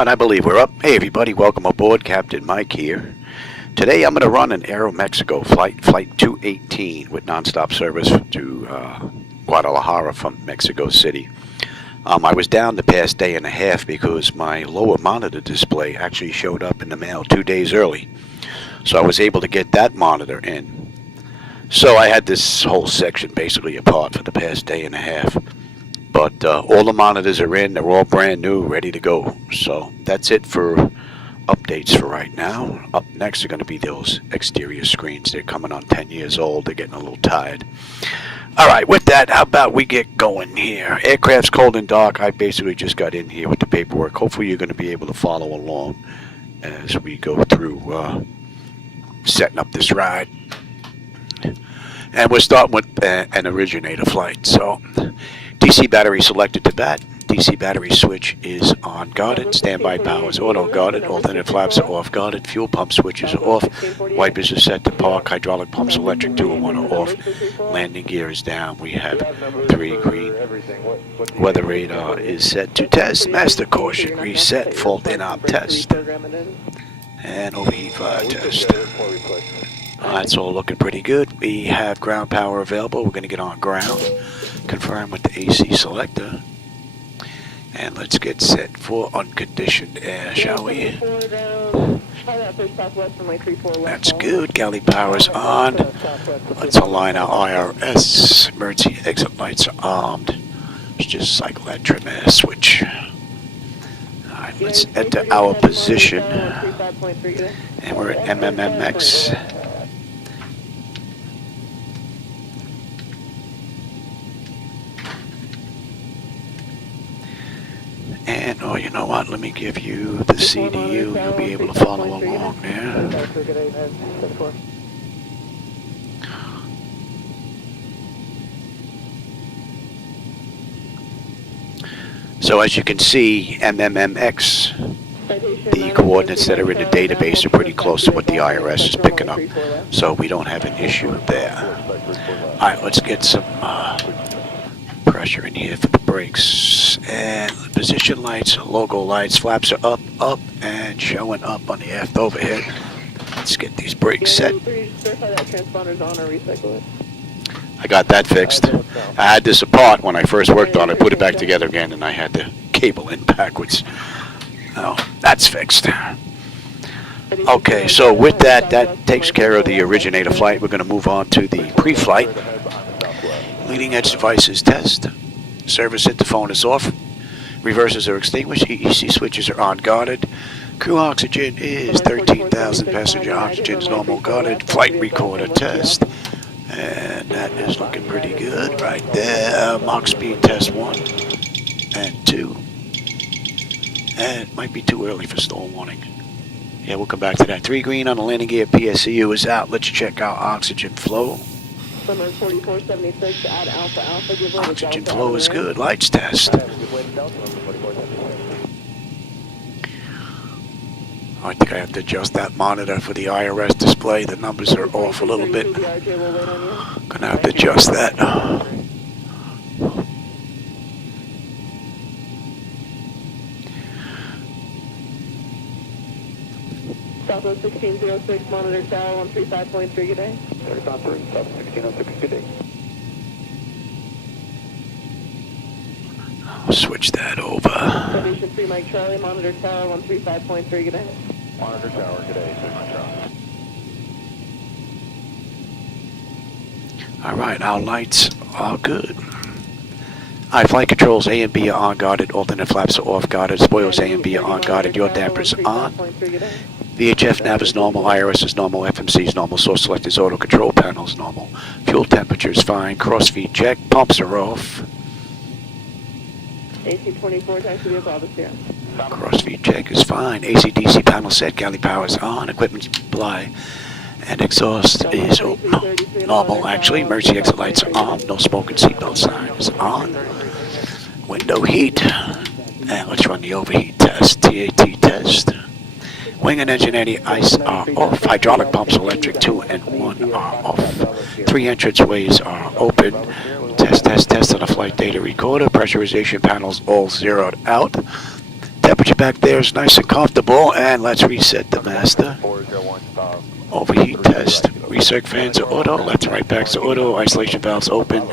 And I believe we're up. Hey everybody, welcome aboard. Captain Mike here. Today I'm going to run an Aero Mexico flight 218 with nonstop service to Guadalajara from Mexico City. I was down the past day and a half because my lower monitor display actually showed up in the mail 2 days early. So I was able to get that monitor in. So I had this whole section basically apart for the past day and a half. But all the monitors are in, they're all brand new, ready to go. So that's it for updates for right now. Up next are going to be those exterior screens. They're coming on 10 years old, they're getting a little tired. Alright, with that, how about we get going here? Aircraft's cold and dark. I basically just got in here with the paperwork. Hopefully you're going to be able to follow along as we go through setting up this ride. And we're starting with an originator flight. So DC battery selected to bat. DC battery switch is on guarded. Standby power is auto guarded. Alternate flaps are off guarded. Fuel pump switches are off. Wipers are set to park. Hydraulic pumps, electric 2 and 1 are off. Landing gear is down. We have 3 green. Weather radar is set to test. Master caution reset. Fault in op test. And overheat fire test. That's all looking pretty good. We have ground power available. We're going to get on ground. Confirm with the AC selector. And let's get set for unconditioned air, shall we? That's good. Galley power's on. Let's align our IRS. Emergency exit lights are armed. Let's just cycle that trim air switch. Alright, let's enter our position. And we're at MMMX. And, oh, you know what? Let me give you the CDU. You'll be able to follow along there. So as you can see, MMMX, the coordinates that are in the database are pretty close to what the IRS is picking up. So we don't have an issue there. All right, let's get some pressure in here for the brakes. And position lights, logo lights, flaps are up, and showing up on the aft overhead. Let's get these brakes set. I got that fixed. I had this apart when I first worked on it, put it back together again, and I had the cable in backwards. Oh, that's fixed. Okay, so with that, that takes care of the originator flight. We're going to move on to the pre-flight. Leading edge devices test. Service interphone is off. Reversers are extinguished. EEC switches are on guarded. Crew oxygen is 13,000. Passenger oxygen is normal guarded. Flight recorder test. And that is looking pretty good right there. Mach speed test 1 and 2. And it might be too early for stall warning. Yeah, we'll come back to that. 3 green on the landing gear. PSCU is out. Let's check our oxygen flow. 4476 add alpha alpha. Give oxygen flow is good. Lights test. I think I have to adjust that monitor for the IRS display. The numbers are off a little bit. Gonna have to adjust that. Southwest 1606, monitor tower 135.3, good day. South 1606, good day. I'll switch that over. Foundation 3 Mike Charlie, monitor tower 135.3, good day. Monitor tower, good day, 3 Mike Charlie. Alright, our lights are good. Alright, flight controls A and B are on guarded, alternate flaps are off guarded, spoilers A and B are on guarded, your dampers on. VHF nav is normal, IRS is normal, FMC is normal, source select is auto, control panel is normal. Fuel temperature is fine, cross-feed check, pumps are off. AC 24, taxi vehicle, Alpha Sierra. Cross-feed check is fine, AC/DC panel set, galley power is on, equipment supply and exhaust is normal actually, emergency exit lights are on, no smoke and seatbelt sign is on. Window heat, and let's run the overheat test, TAT test. Wing and engine anti-ice are off. Hydraulic pumps, electric 2 and 1 are off. 3 entranceways are open. Test on the flight data recorder. Pressurization panels all zeroed out. Temperature back there is nice and comfortable, and let's reset the master. 401 stop. Overheat test. Recirc fans are auto. Left and right backs are auto. Isolation valves open.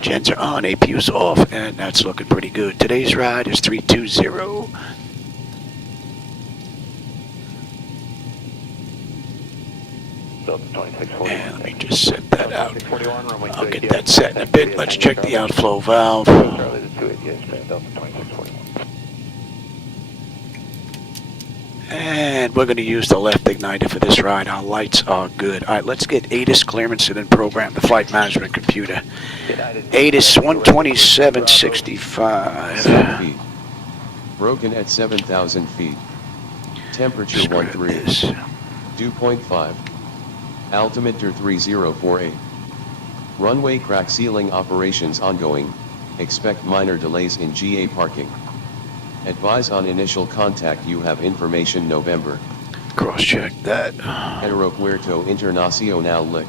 Gens are on. APU's off, and that's looking pretty good. Today's ride is 320. And let me just set that out. I'll get that set in a bit. Let's check the outflow valve. And we're going to use the left igniter for this ride. Our lights are good. All right, let's get ATIS clearance and then program the flight management computer. ATIS 12765. 7 feet. Broken at 7,000 feet. Temperature Screw 13. this. Dew point 5. Altimeter 3048. Runway crack sealing operations ongoing. Expect minor delays in GA parking. Advise on initial contact. You have information November. Cross-check that. Aeropuerto Internacional Lic.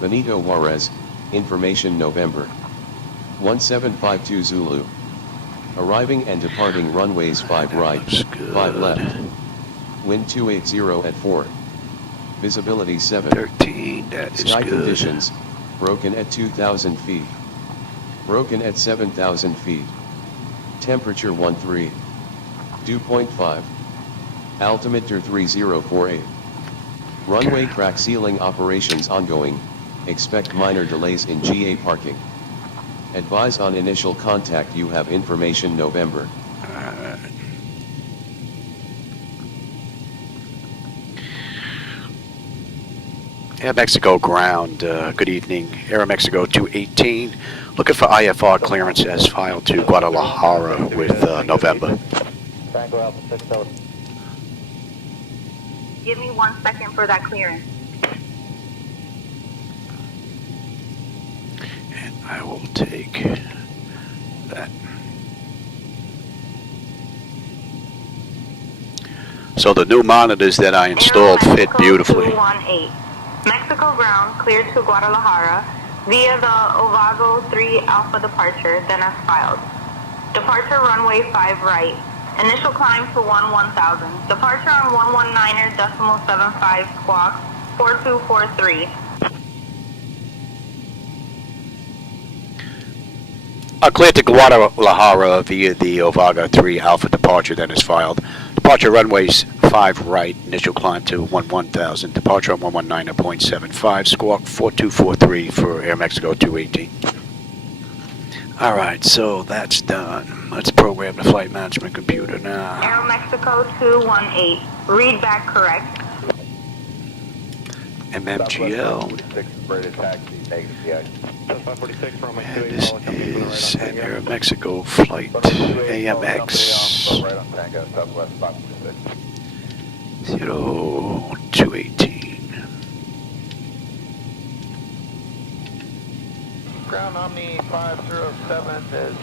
Benito Juarez, information November. 1752 Zulu. Arriving and departing runways 5 right, 5 left. Wind 280 at 4. Visibility 7. 13, that is Sky good. conditions, broken at 2,000 feet. Broken at 7,000 feet. Temperature 13. Dew point 5. Altimeter 3048. Runway crack sealing operations ongoing. Expect minor delays in GA parking. Advise on initial contact. You have information November. Air Mexico ground, good evening. Aero Mexico 218. Looking for IFR clearance as filed to Guadalajara with November. Tango Alpha 60. Give me 1 second for that clearance. And I will take that. So the new monitors that I installed Aero fit Mexico beautifully. 218. Mexico ground cleared to Guadalajara via the Ovago 3 Alpha departure, then as filed. Departure runway 5 right. Initial climb to 1000. Departure on 119.75 squawk 4243. Cleared to Guadalajara via the Ovago 3 Alpha departure, then is filed. Departure runways 5 right, initial climb to 1000. Departure on 119.75, squawk 4243 for Air Mexico 218. Alright, so that's done. Let's program the flight management computer now. Aero Mexico 218. Read back correct. MMGL. 46, British taxi, negative CI. And this is an Aero Mexico flight AMX. Right on Tango, Southwest 546. 0218. Ground Omni 507 is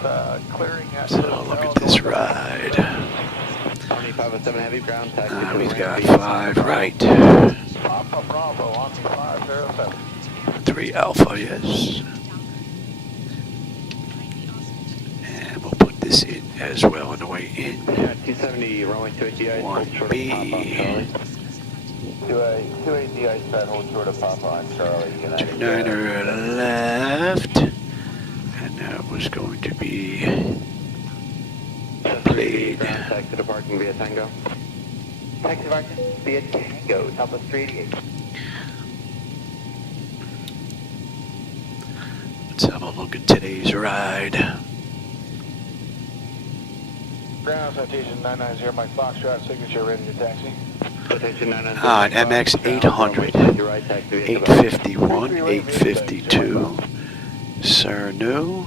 clearing at... So look at this ride. Omni 507 heavy ground taxi. We've got 5 right. Alpha Bravo, Omni 507. 3 Alpha, yes. And we'll put this in as well on the way in. Yeah, 270, runway 28, hold short of 1B. Papa on Charlie. 280, I said hold short of Papa on Charlie. United 29er left. And that was going to be played. Ground taxi departing via Tango. Taxi departing via Tango, Southwest 388. Let's have a look at today's ride. Ground citation 990, Mike Foxtrot, signature ready to taxi. Citation 990. An MX 800, 851, 852, Cernu,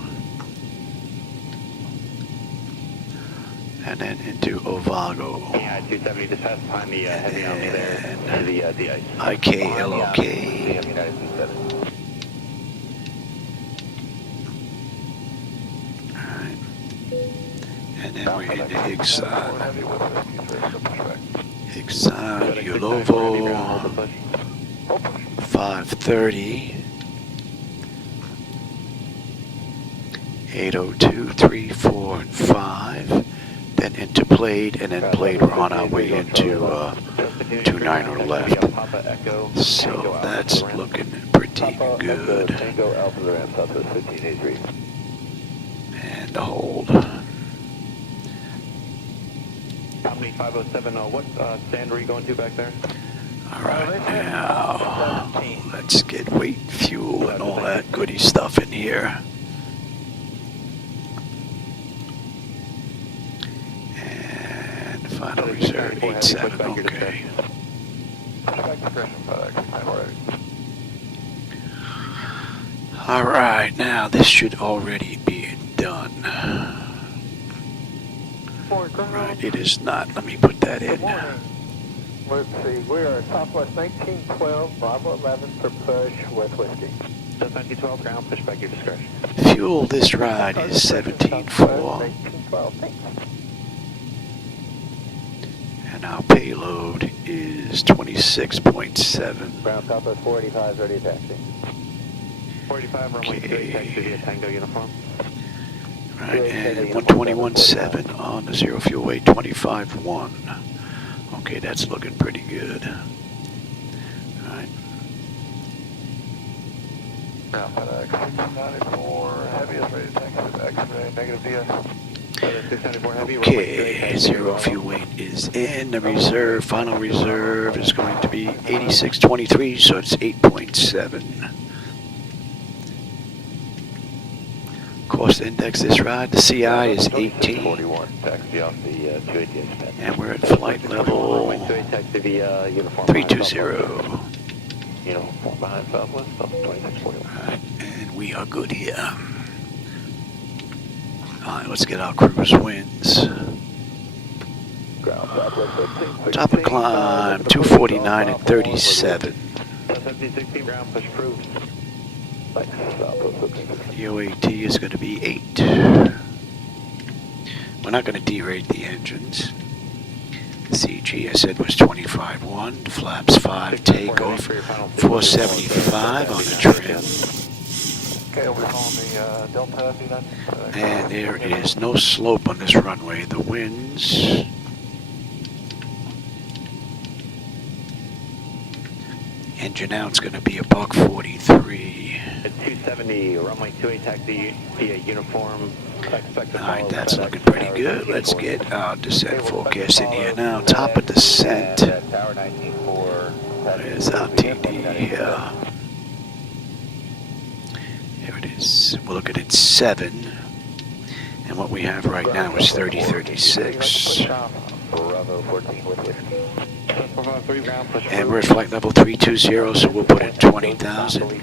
and then into Ovago. Yeah, 270, just pass behind the heavy Omni there to the ice. IKLOK. United 7. Alright. And then we're into Ixon. Ixon, Yulovo, 530. 802, 3, 4, and 5. then into Blade, and then Blade, we're on our way into 29 left. So that's looking pretty good. Tango Alpha Ram, Southwest 1583. And the hold. Omni 507, what stand were you going to back there? Alright, now let's get weight, fuel, and all that goody stuff in here. And final reserve 87, okay. Alright, now this should already be done. Right, it is not. Let me put that in. Let's see, we are Southwest 1912, Bravo 11 for push with whiskey. South 1912, ground, push back your discretion. Fuel this ride is 17.4. 1912, thanks. And our payload is 26.7. Ground Southwest 485, ready to taxi. 485, runway 28, taxi via Tango uniform. Right, and 121.7 on the zero fuel weight, 25.1. Okay, that's looking pretty good. Alright. Now, FedEx 694, heavy is ready to taxi, X-ray, negative DS. Okay, zero fuel weight is in. The reserve, final reserve is going to be 86.23, so it's 8.7. Cost index this ride, the CI is 18. 41, taxi off the 288. And we're at flight level 320. Uniform behind Southwest, 2641. Alright, and we are good here. Alright, let's get our cruise winds. Ground Southwest 15. Top of climb, 249 at 37. 1716, ground push approved. Thanks, Southwest 15. UAT is going to be 8. We're not going to derate the engines. CG I said was 25.1. Flaps 5 takeoff. 475 on the trim. Okay, we're on the Delta United. And there is no slope on this runway. The winds. Engine out's going to be a $143. At 270, runway 28 taxi via uniform. Alright, that's looking pretty good. Let's get our descent forecast in here now. Top of descent. There's our TD here. There it is. We're looking at 7. And what we have right now is 3036. And we're at flight level 320, so we'll put in 20,000,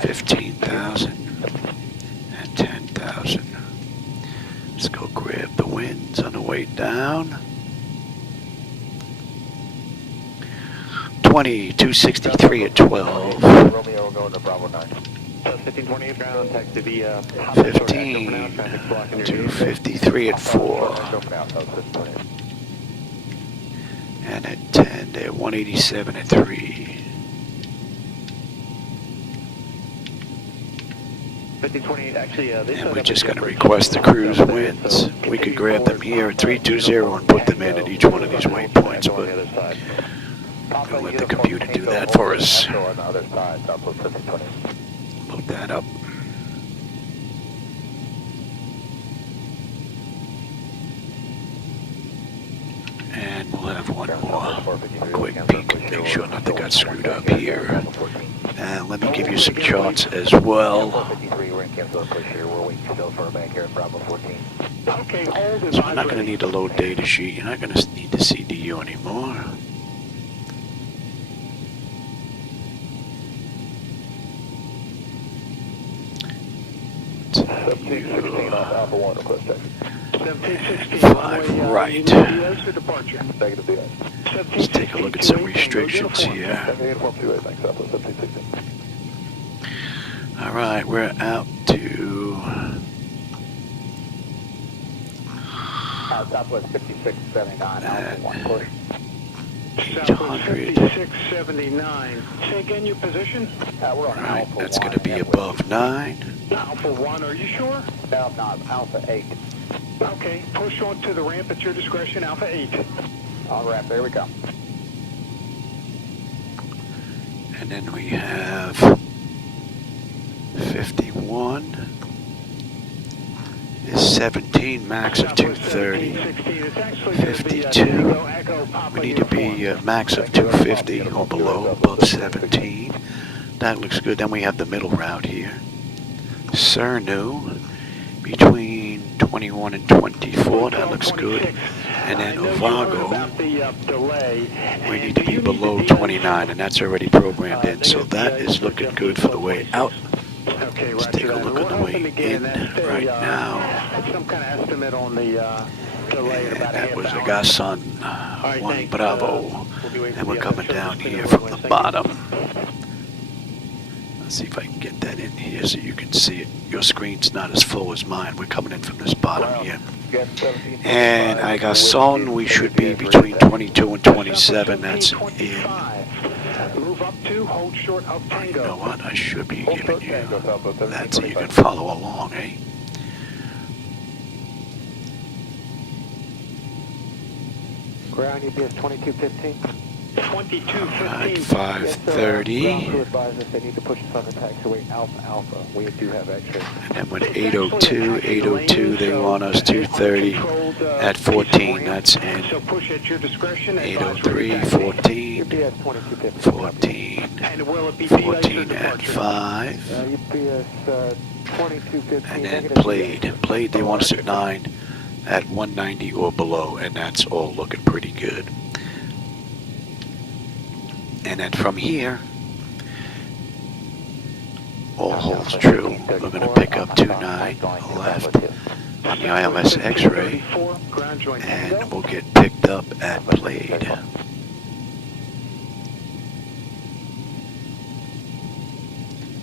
15,000, and 10,000. Let's go grab the winds on the way down. 263 at 12. 15 to 53 at 4. And at 10, they're 187 at 3. 5028, actually, And we're just going to request the cruise winds. We could grab them here at 320 and put them in at each one of these waypoints, but we'll let the computer do that for us. Load that up. And we'll have one more quick peek, make sure nothing got screwed up here. And let me give you some charts as well. So we're not going to need to load data sheet. You're not going to need the CDU anymore. And 5 right. Let's take a look at some restrictions here. Alright, we're out to Southwest 5679, Alpha 1 push. 800. 5679. Say again your position? We're on Alright, Alpha that's 1. going to be above 9. Alpha 1, are you sure? No, not Alpha 8. Okay, push on to the ramp at your discretion, Alpha 8. On ramp, there we go. And then we have 51 is 17, max of 230. 52, we need to be max of 250 or below, above 17. That looks good. Then we have the middle route here. Cernu, between 21 and 24, that looks good. And then Ovago, we need to be below 29, and that's already programmed in. So that is looking good for the way out. Let's take a look at the way in right now. Some kind of estimate on the delay. And that was Agasan 1 Bravo. And we're coming down here from the bottom. Let's see if I can get that in here so you can see it. Your screen's not as full as mine. We're coming in from this bottom here. And Agasan, we should be between 22 and 27. That's in. Move up to, hold short of You Tango. know what? I should be giving you that so you can follow along, eh? Ground UPS 2215. 2215. Alright, 530. Ground crew advised us they need to push us on the taxiway Alpha Alpha. We do have X-ray. And then with 802, they want us 230 at 14. That's in. So push at your discretion. 803, 14, UPS 2215. 14, And will it be 14 at 5. UPS 2215. And then played, they want us at 9 at 190 or below, and that's all looking pretty good. And then from here, all holds true. We're going to pick up 29 left on the ILS X-ray, and we'll get picked up at Played.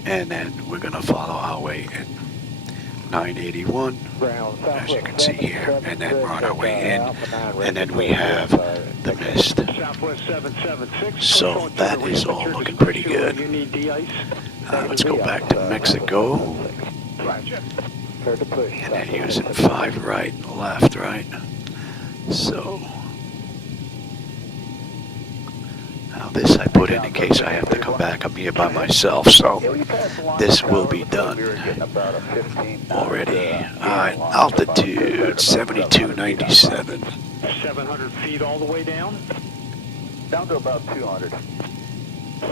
And then we're going to follow our way in 981, as you can see here, and then we're on our way in, and then we have the mist. So that is all looking pretty good. Let's go back to Mexico, and then using 5 right and left, right? So now this I put in case I have to come back. I'm here by myself, so this will be done already. Alright, altitude 7297. 700 feet all the way down. Down to about 200.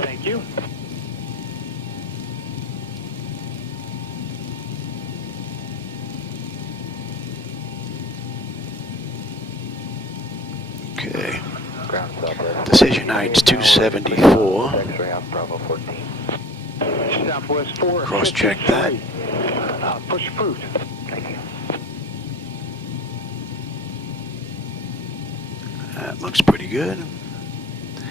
Thank you. Okay. Ground southwest. Decision heights 274. X-ray on Bravo 14. Southwest 4. Cross-check that. Push approved. Thank you. That looks pretty good.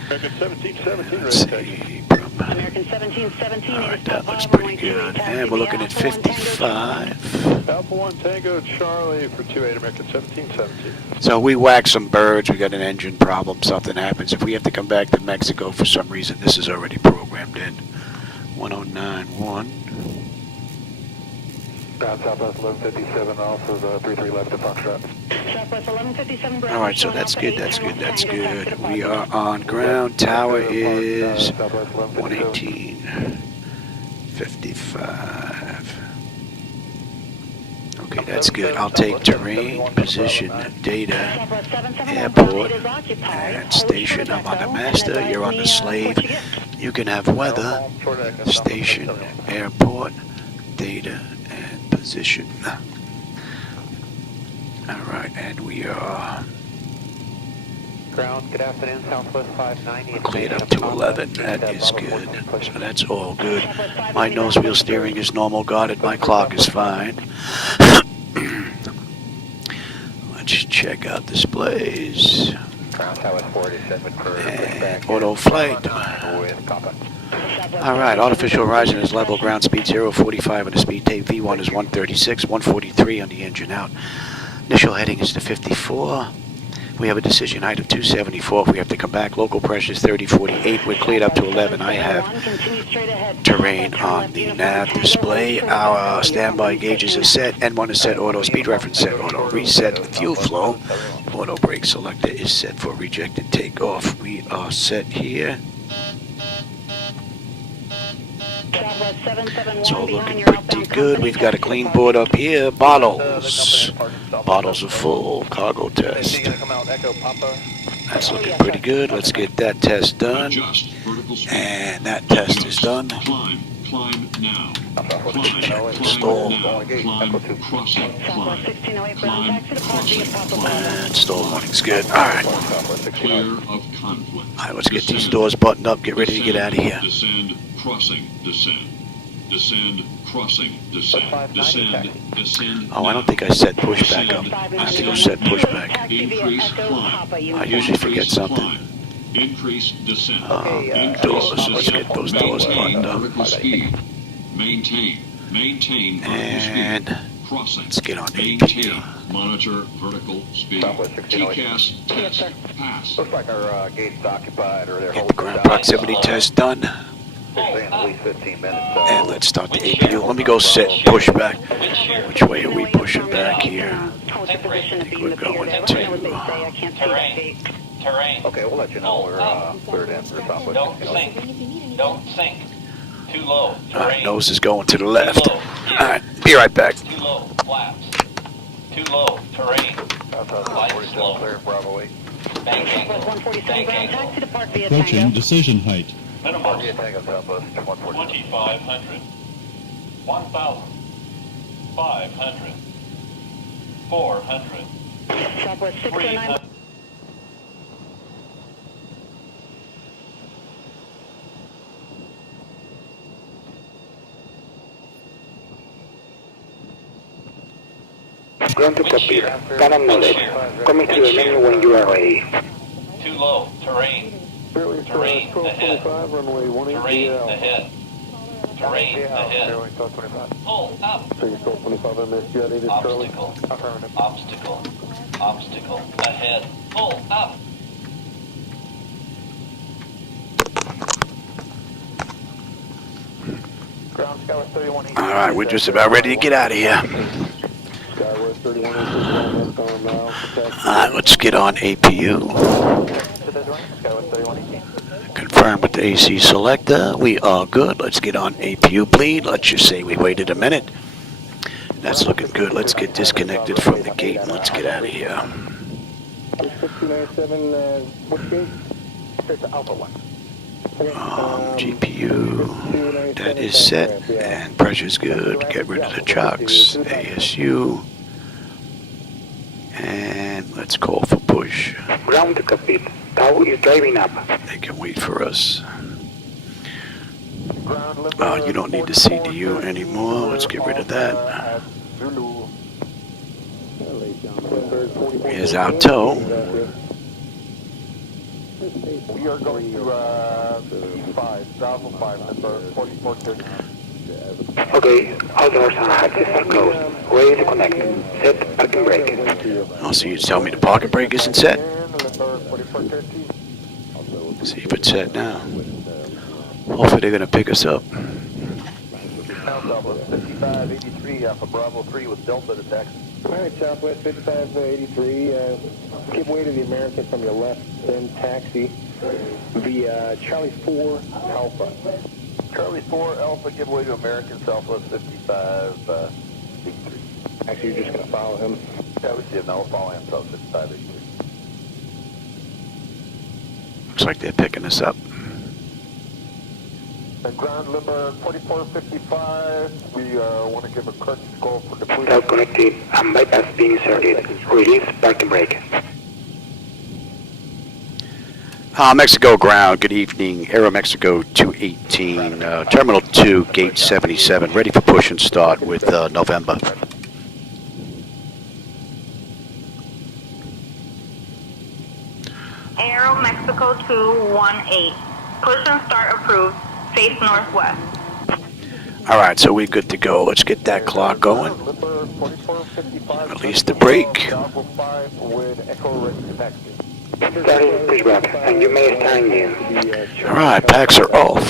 American 1717, Let's see. From, American 1717. alright, that looks pretty good. And we're looking at 55. Alpha 1 Tango Charlie for 28 American 1717. So we whacked some birds. We got an engine problem. Something happens. If we have to come back to Mexico for some reason, this is already programmed in. 1091. Ground southwest 1157, also the 33 left to Foxtrot. Southwest 1157. Alright, so that's good, that's good, that's good. We are on ground. Tower is 118. 55. Okay, that's good. I'll take terrain, position, data, airport, and station. I'm on the master, you're on the slave. You can have weather, station, airport, data, and position. Alright, and we are Ground, good afternoon, Southwest 590. cleared up to 11. That is good. So that's all good. My nose wheel steering is normal guarded. My clock is fine. Let's check out displays. Ground Southwest 47 for And auto flight. with Papa. Alright, artificial horizon is level, ground speed 045 on the speed tape. V1 is 136, 143 on the engine out. Initial heading is to 54. We have a decision height of 274. We have to come back. Local pressure is 3048. We're cleared up to 11. I have terrain on the nav display. Our standby gauges are set. N1 is set. Auto speed reference set. Auto reset. Fuel flow. Auto brake selector is set for rejected takeoff. We are set here. It's all looking pretty good. We've got a clean board up here. Bottles. Bottles are full. Cargo test. That's looking pretty good. Let's get that test done. And that test is done. Climb now. Stall. And stall warning's good. Alright. Clear of conflict. Alright, let's get these doors buttoned up. Get ready to get out of here. Descend, crossing, descend. Descend, crossing, descend. Descend, descend. Oh, I don't think I set pushback up. I have to go set pushback. Increase climb. I usually forget something. Increase descent. Doors. Let's get those doors buttoned up. Vertical speed. Maintain vertical speed. And Crossing. let's get on Maintain. APU. Monitor vertical speed. TCAS test. Pass. Looks like our gate's occupied, or they're Get the ground proximity test done. They're saying at least 15 minutes. And let's start the APU. Let me go set pushback. Which way are we pushing back here? I think we're going to... Terrain. Okay, we'll let you know we're cleared in for Southwest. Don't sink. Don't sink. Too low. Alright, nose is going to the left. Alright, be right back. Too low. Flaps. Too low. Terrain. Light slow. Clear, Bravo 8. Bank angle. Bank angle. Approaching decision height. Minimum. Tango Southwest 140. 2,500. 1,000. 500. 400. Southwest 300. 609. Ground to Cockpit. Cannon knowledge. Coming through the menu when you are ready. Too low. Terrain. Terrain ahead. Runway Terrain ahead. Terrain ahead. Pull up. Obstacle. Obstacle. Obstacle. Ahead. Pull up. Ground Skywest 31. Alright, we're just about ready to get out of here. Skywest 31. Alright, let's get on APU. Skywest 31. Confirm with the AC selector. We are good. Let's get on APU bleed. Let's just say we waited a minute. That's looking good. Let's get disconnected from the gate and let's get out of here. 6297, which gate? It's Alpha 1. GPU, that is set, and pressure's good. Get rid of the chocks. ASU, and let's call for push. Ground to Cockpit. Tau is driving up. They can wait for us. You don't need the CDU anymore. Let's get rid of that. Here's our tow. We are going to 5, Bravo 5, number 4430. Okay, all doors and hatches are closed. Ready to connect. Set parking brake. Oh, so you tell me the parking brake isn't set? See if it's set now. Hopefully they're gonna pick us up. Southwest 5583, Alpha Bravo 3 with Delta to taxi. Alright, Southwest 5583, give way to the American from your left, then taxi via Charlie 4 Alpha. Charlie 4 Alpha, give way to American Southwest 5583. Actually, you're just going to follow him? Yeah, we see him now, we'll follow him, Southwest 5583. Looks like they're picking us up. Ground number 4455, we want to give a courtesy call for deployment. Tau connected and bypass being inserted. Release parking brake. Mexico ground, good evening. Aero Mexico 218, Terminal 2, Gate 77, ready for push and start with November. Aero Mexico 218. Push and start approved. Face northwest. All right, so we're good to go. Let's get that clock going. 4455. Release the brake. Bravo 5 with Echo ready to taxi. Starting pushback, and you may start in. Alright, packs are off.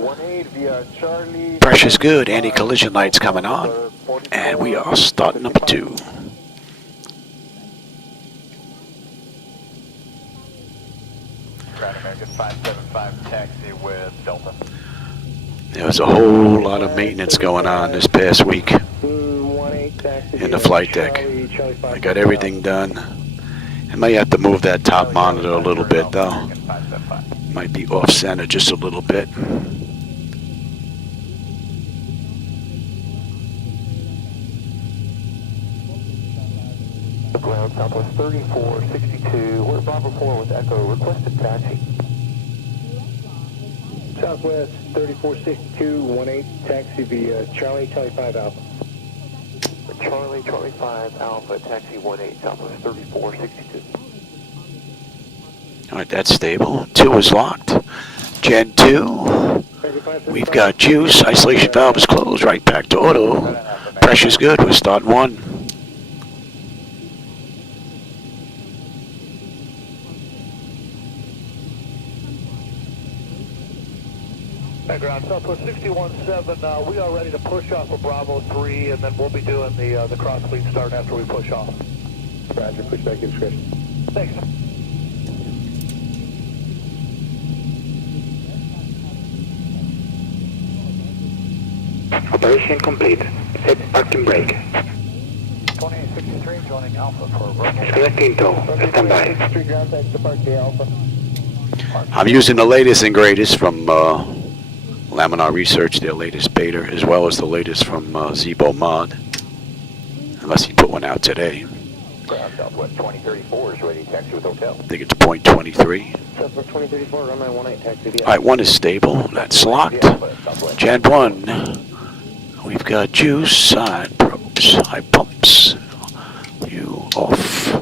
18 via Charlie. Pressure's good, anti-collision lights coming on. And we are starting number 2. Ground American 575 taxi with Delta. There was a whole lot of maintenance going on this past week in the flight deck. I got everything done. I might have to move that top monitor a little bit though. Might be off center just a little bit. Ground Southwest 3462. We're Bravo 4 with Echo. Requested taxi. Southwest 3462, 18 taxi via Charlie 5 Alpha. Charlie 5 Alpha, taxi 18, Southwest 3462. Alright, that's stable. 2 is locked. Gen 2. We've got juice. Isolation valve is closed. Right back to auto. Pressure's good. We're starting 1. Ground Southwest 617, we are ready to push off of Bravo 3, and then we'll be doing the cross fleet start after we push off. Roger, push back in discretion. Thanks. Operation complete. Set parking brake. 2863 joining Alpha for runway. Selecting tow. Standby. Ground taxi depart the Alpha. I'm using the latest and greatest from Laminar Research, their latest beta, as well as the latest from Zibomod. Unless he put one out today. Ground Southwest 2034 is ready, taxi with hotel. I think it's .23. Southwest 2034, runway 18, taxi via. Alright, 1 is stable. That's locked. Gen 1. We've got juice, side probes, high pumps. You off.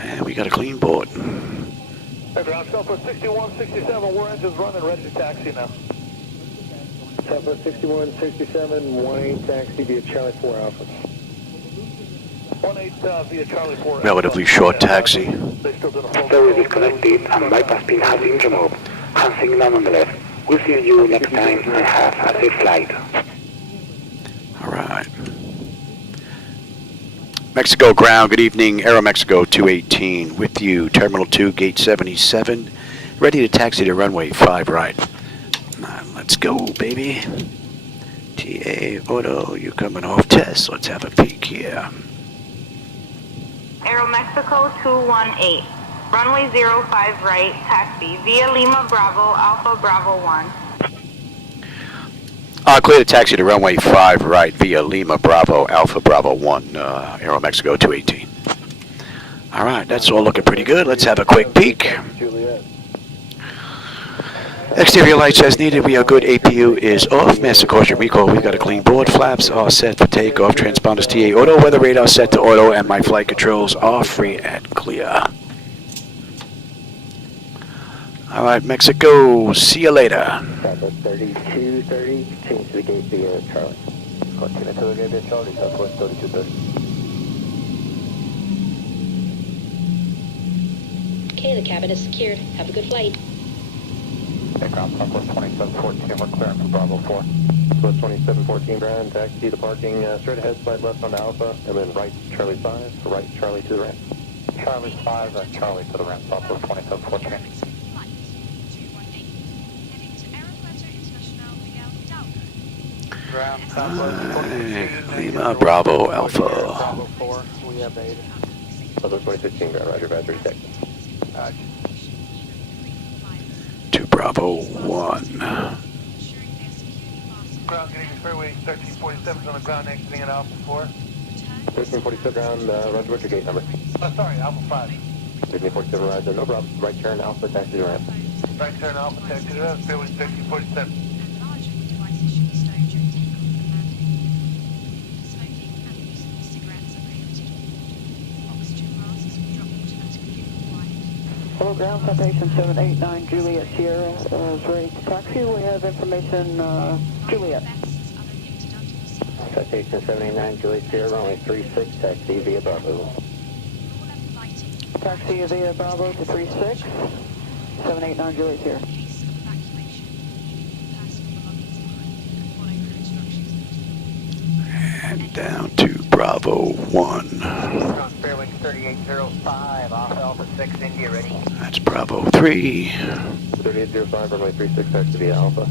And we got a clean board. Ground Southwest 6167, we're engines running, ready to taxi now. Southwest 6167, 18 taxi via Charlie 4 Alpha. 18 via Charlie 4 Relatively short taxi. Stereo disconnected and bypass pin has been removed. Hand signal on the left. We'll see you next time and have a safe flight. Alright. Mexico ground, good evening. Aero Mexico 218 with you. Terminal 2, gate 77. Ready to taxi to runway 5 right. Let's go, baby. TA Auto, you coming off test. Let's have a peek here. Aero Mexico 218. Runway 05 right, taxi via Lima Bravo, Alpha Bravo 1. Clear to taxi to runway 5 right via Lima Bravo, Alpha Bravo 1, Aero Mexico 218. Alright, that's all looking pretty good. Let's have a quick peek. Exterior lights as needed. We are good. APU is off. Master caution recall. We've got a clean board. Flaps are set for takeoff. Transponders TA auto. Weather radar set to auto. And my flight controls are free and clear. Alright, Mexico. See you later. 3230, change to the gate via Charlie. Continue to the gate via Charlie, Southwest 3230. Okay, the cabin is secured. Have a good flight. Ground Southwest 2714, we're clearing for Bravo 4. Southwest 2714, ground, taxi to parking, straight ahead, slide left on Alpha, and then right Charlie 5, right Charlie to the ramp. Charlie 5, right Charlie to the ramp, Southwest 2714. Ground Southwest Lima Bravo Alpha. Bravo 4, we have Ada. Southwest 2015, ground, roger, battery detected. To Bravo 1. Ground getting fairway 1347 on the ground exiting at Alpha 4. 1347 ground, roger, what's your gate number? Sorry, Alpha 5. 1347 roger, no problem. Right turn, Alpha, taxi to ramp. Right turn, Alpha, taxi to ramp, fairway 1347. Hello, ground, Citation 789 Juliet Sierra is ready to taxi. We have information, Juliet. Citation 789 Juliet Sierra, runway 36, taxi via Bravo. Taxi via Bravo to 36, 789 Juliet Sierra. And down to Bravo 1. Fairwing 3805, off Alpha 6, India, ready. That's Bravo 3. 3805, runway 36, taxi via Alpha.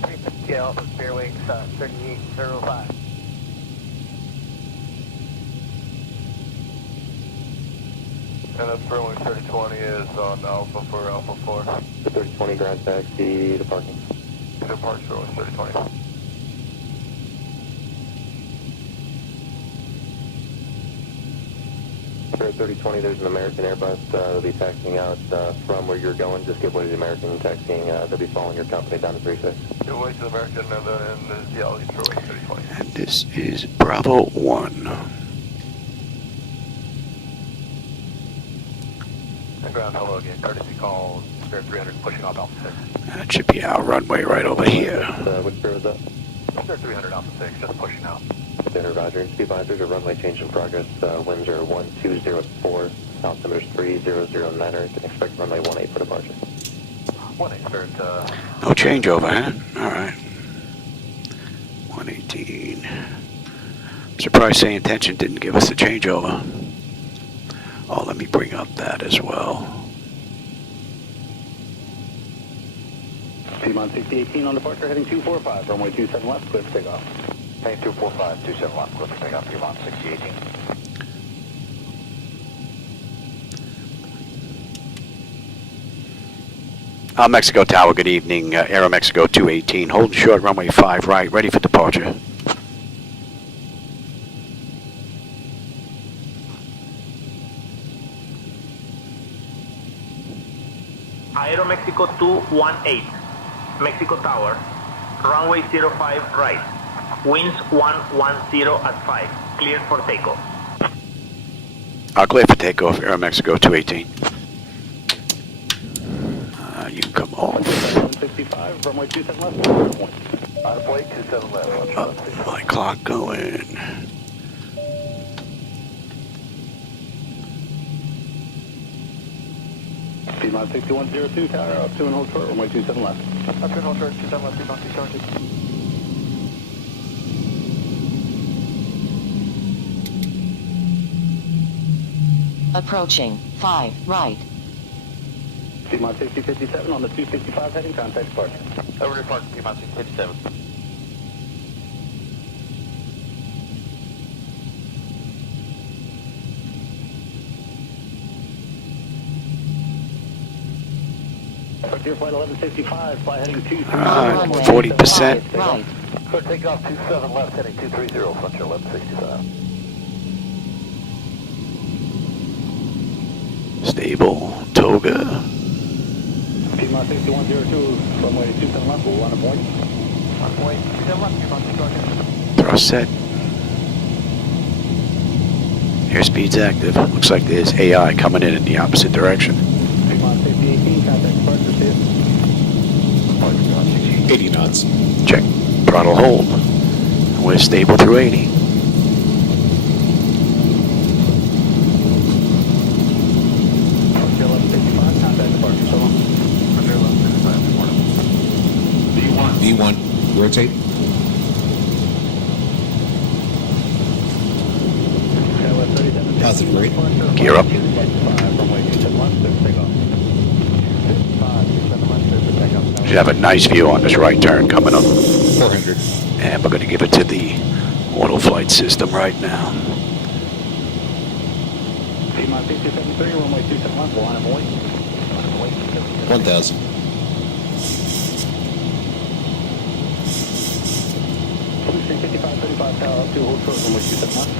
350 Alpha, Fairwing 3805. And then Fairwing 3020 is on Alpha for Alpha 4. The 3020 ground taxi to parking. Departure Fairwing 3020. Fair 3020, there's an American Airbus that'll be taxiing out from where you're going. Just give way to the American taxiing. They'll be following your company down to 36. Give way to the American and then in the alley Fairwing 3020. And this is Bravo 1. And ground, hello again. Courtesy call, Spirit 300 pushing off Alpha 6. That should be our runway right over here. Which Spirit is that? Spirit 300 Alpha 6, just pushing out. Standard Roger. Speed advisors, a runway change in progress. Winds are 1204. Altimeter is 3009. Can expect runway 18 for departure. 18, Spirit. No changeover, huh? All right. 118. I'm surprised SayIntention didn't give us a changeover. Oh, let me bring up that as well. Piedmont 6018 on departure, heading 245, runway 27 left, clear for takeoff. Heading 245, 27 left, clear for takeoff, Piedmont 6018. Mexico Tower, good evening. Aero Mexico 218, holding short, runway 5 right, ready for departure. Aero Mexico 218, Mexico Tower, runway 05 right, winds 110 at 5, cleared for takeoff. Clear for takeoff, Aero Mexico 218. You can come off. 765, runway 27 left. Out of plate, 27 left. My clock going. Piedmont 6102, tower up 2 and hold short, runway 27 left. Up 2 and hold short, 27 left, Piedmont 672. Approaching 5 right. Piedmont 6057 on the 265 heading, contact departure. Over to departure, Piedmont 657. Frontier flight 1165, fly heading 2. 40%. Right. Clear takeoff 27 left, heading 230, Frontier 1165. Stable, Toga. Piedmont 6102, runway 27 left, we'll run a point. Runway 27 left, Piedmont 602. Thrust set. Airspeed's active. Looks like there's AI coming in the opposite direction. Piedmont 6018, contact departure, see it. 80 knots. Check. Throttle hold. And we're stable through 80. Frontier 1165, contact departure, so long. Frontier 1165, report. V1. Rotate. Positive rate. Gear up. Should have a nice view on this right turn coming up. 400. And we're going to give it to the auto flight system right now. Piedmont 6273, runway 27 left, we'll line up and wait. 1000. Blue Street 5535, tower up 2, hold short, runway 27 left.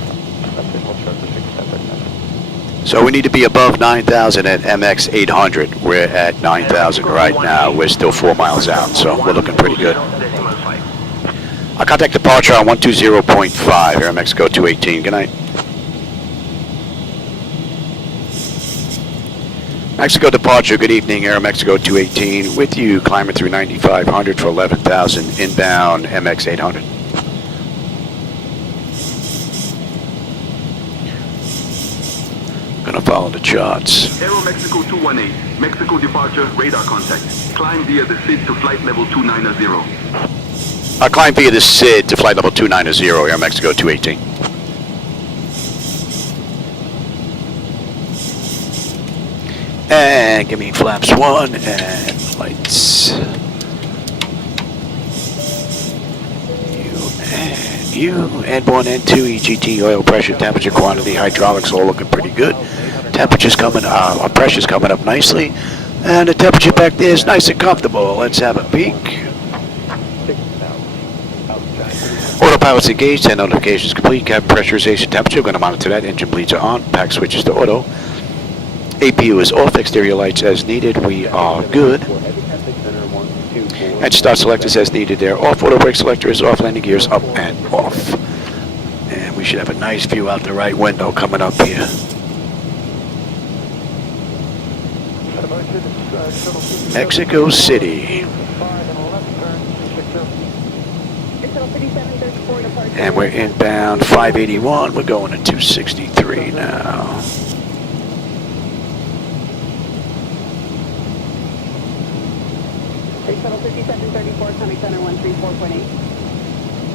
That's it, hold short for 6539. So we need to be above 9,000 at MX 800. We're at 9,000 right now. We're still 4 miles out, so we're looking pretty good. I'll contact departure on 120.5, Aero Mexico 218. Good night. Mexico departure, good evening, Aero Mexico 218. With you, climbing through 9,500 for 11,000, inbound MX 800. Gonna follow the charts. Aero Mexico 218, Mexico departure, radar contact. Climb via the SID to flight level 290. I'll climb via the SID to flight level 290, Aero Mexico 218. And give me flaps 1 and lights. N1, N2, EGT, oil pressure, temperature, quantity, hydraulics, all looking pretty good. Temperature's coming, our pressure's coming up nicely, and the temperature back there is nice and comfortable. Let's have a peek. Autopilot's engaged, 10 notifications complete, cabin pressurization, temperature, going to monitor that, engine bleeds are on, pack switches to auto. APU is off, exterior lights as needed, we are good. And start selectors as needed there, off, auto brake selector is off, landing gears up and off. And we should have a nice view out the right window coming up here. Mexico City. And we're inbound 581, we're going to 263 now.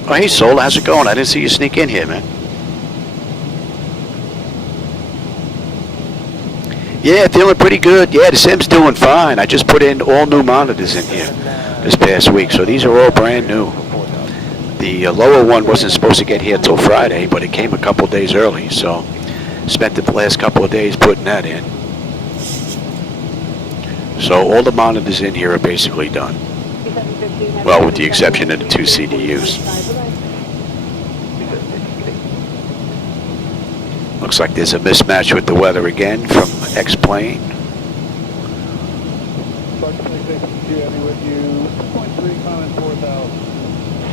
Oh, hey, Sol, how's it going? I didn't see you sneak in here, man. Yeah, feeling pretty good. Yeah, the sim's doing fine. I just put in all new monitors in here this past week, so these are all brand new. The lower one wasn't supposed to get here till Friday, but it came a couple days early, so spent the last couple of days putting that in. So all the monitors in here are basically done. Well, with the exception of the 2 CDUs. Looks like there's a mismatch with the weather again from X-Plane.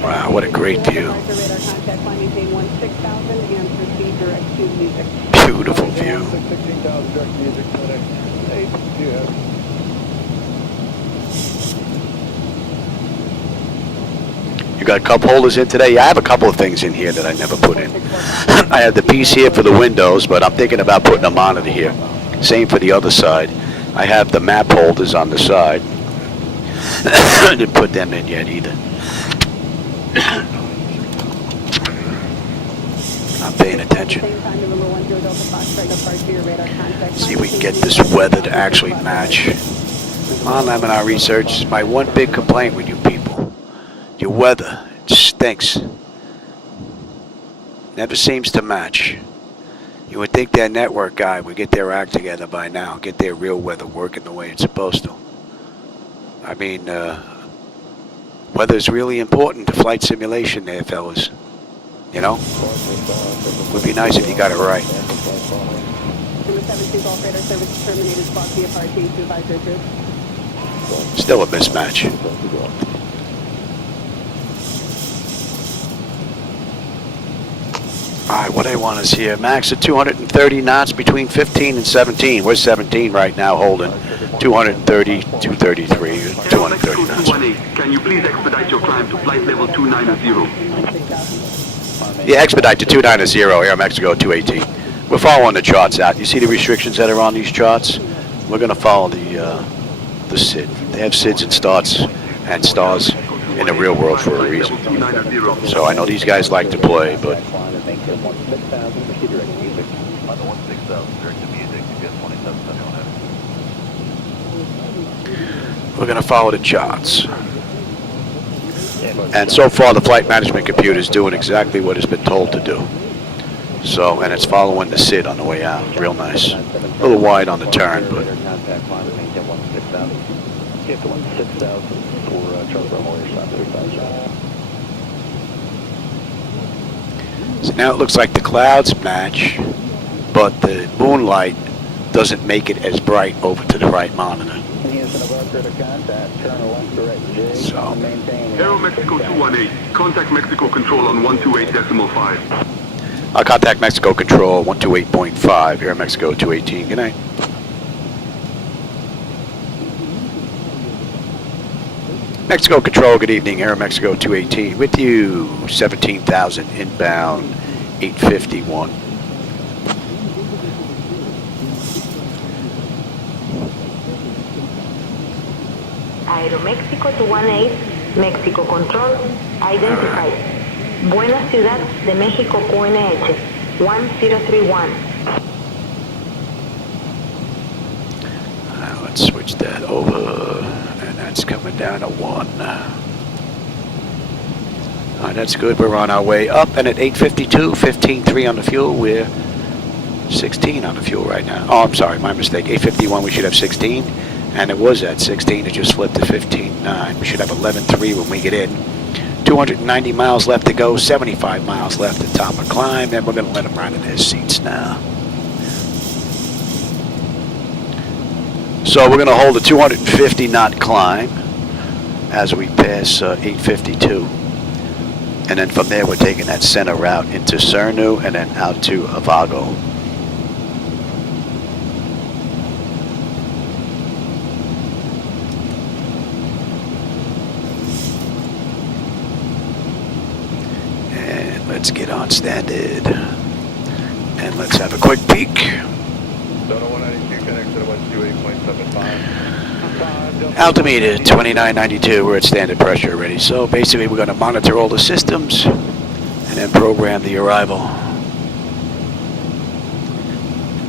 Wow, what a great view. Beautiful view. You got cup holders in today? Yeah, I have a couple of things in here that I never put in. I have the piece here for the windows, but I'm thinking about putting a monitor here. Same for the other side. I have the map holders on the side. I didn't put them in yet either. Not paying attention. See if we can get this weather to actually match. Come on, Laminar Research. My one big complaint with you people. Your weather stinks. Never seems to match. You would think their network guy would get their act together by now, get their real weather working the way it's supposed to. I mean, weather's really important to flight simulation there, fellas. You know? Would be nice if you got it right. Still a mismatch. Alright, what I want is here. Max at 230 knots between 15 and 17. We're 17 right now, holding 230, 233, 230 knots. Can you please expedite your climb to flight level 290? Yeah, expedite to 290, Aero Mexico 218. We're following the charts out. You see the restrictions that are on these charts? We're going to follow the SID. They have SIDs and starts and stars in the real world for a reason. So I know these guys like to play, but we're going to follow the charts. And so far the flight management computer is doing exactly what it's been told to do. So, and it's following the SID on the way out. Real nice. A little wide on the turn, but so now it looks like the clouds match, but the moonlight doesn't make it as bright over to the right monitor. So, Aero Mexico 218, contact Mexico Control on 128.5. I'll contact Mexico Control 128.5, Aero Mexico 218. Good night. Mexico Control, good evening, Aero Mexico 218. With you, 17,000 inbound, 851. Aero Mexico 218, Mexico Control, identified. Buena Ciudad de Mexico QNH 1031. Let's switch that over, and that's coming down to 1. All right, that's good. We're on our way up, and at 8:52, 15.3 on the fuel. We're 16 on the fuel right now. Oh, I'm sorry, my mistake. 8:51, we should have 16, and it was at 16. It just flipped to 15.9. We should have 11.3 when we get in. 290 miles left to go, 75 miles left to top of climb, and we're going to let them run in their seats now. So we're going to hold a 250 knot climb as we pass 8:52. And then from there we're taking that center route into Cernu and then out to Avago. And let's get on standard. And let's have a quick peek. Altimeter 2992, we're at standard pressure already. So basically we're going to monitor all the systems and then program the arrival.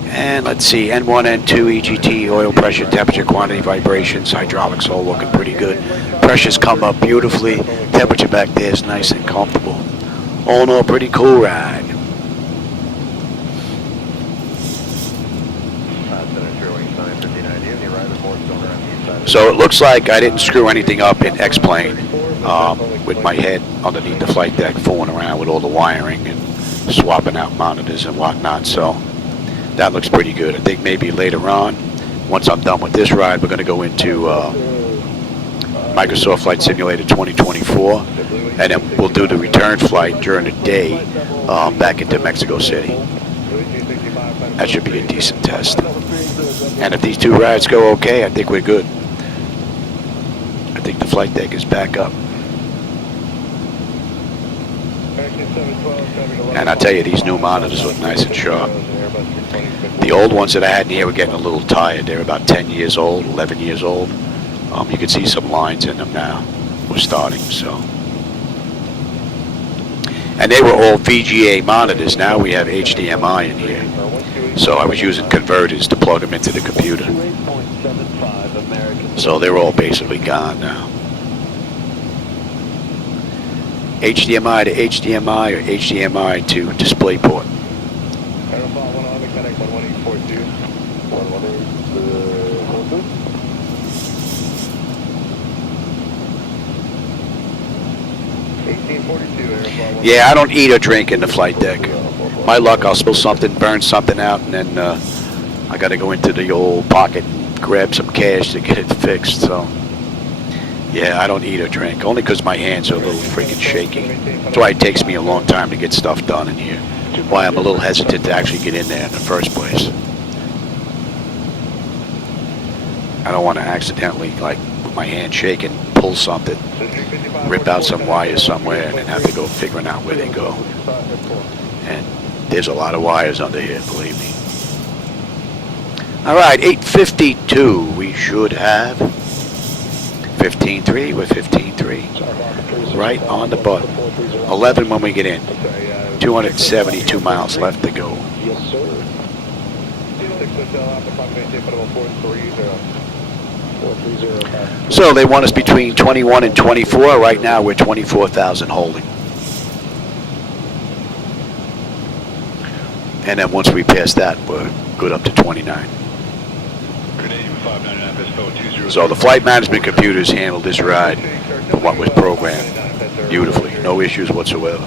And let's see, N1, N2, EGT, oil pressure, temperature, quantity, vibrations, hydraulics all looking pretty good. Pressure's come up beautifully. Temperature back there is nice and comfortable. All in all, pretty cool ride. So it looks like I didn't screw anything up in X-Plane with my head underneath the flight deck, fooling around with all the wiring and swapping out monitors and whatnot. So that looks pretty good. I think maybe later on, once I'm done with this ride, we're going to go into Microsoft Flight Simulator 2024, and then we'll do the return flight during the day back into Mexico City. That should be a decent test. And if these two rides go okay, I think we're good. I think the flight deck is back up. And I tell you, these new monitors look nice and sharp. The old ones that I had in here were getting a little tired. They're about 10 years old, 11 years old. You can see some lines in them now. We're starting, so. And they were all VGA monitors. Now we have HDMI in here. So I was using converters to plug them into the computer. So they're all basically gone now. HDMI to HDMI or HDMI to DisplayPort. Yeah, I don't eat or drink in the flight deck. My luck, I'll spill something, burn something out, and then I got to go into the old pocket and grab some cash to get it fixed. So, yeah, I don't eat or drink, only because my hands are a little freaking shaky. That's why it takes me a long time to get stuff done in here. Why I'm a little hesitant to actually get in there in the first place. I don't want to accidentally, like, with my hand shaking, pull something, rip out some wires somewhere, and then have to go figuring out where they go. And there's a lot of wires under here, believe me. All right, 8:52. We should have 15.3 with 15.3. Right on the button. 11 when we get in. 272 miles left to go. So they want us between 21 and 24. Right now we're 24,000 holding. And then once we pass that, we're good up to 29. So the flight management computers handled this ride from what was programmed beautifully. No issues whatsoever.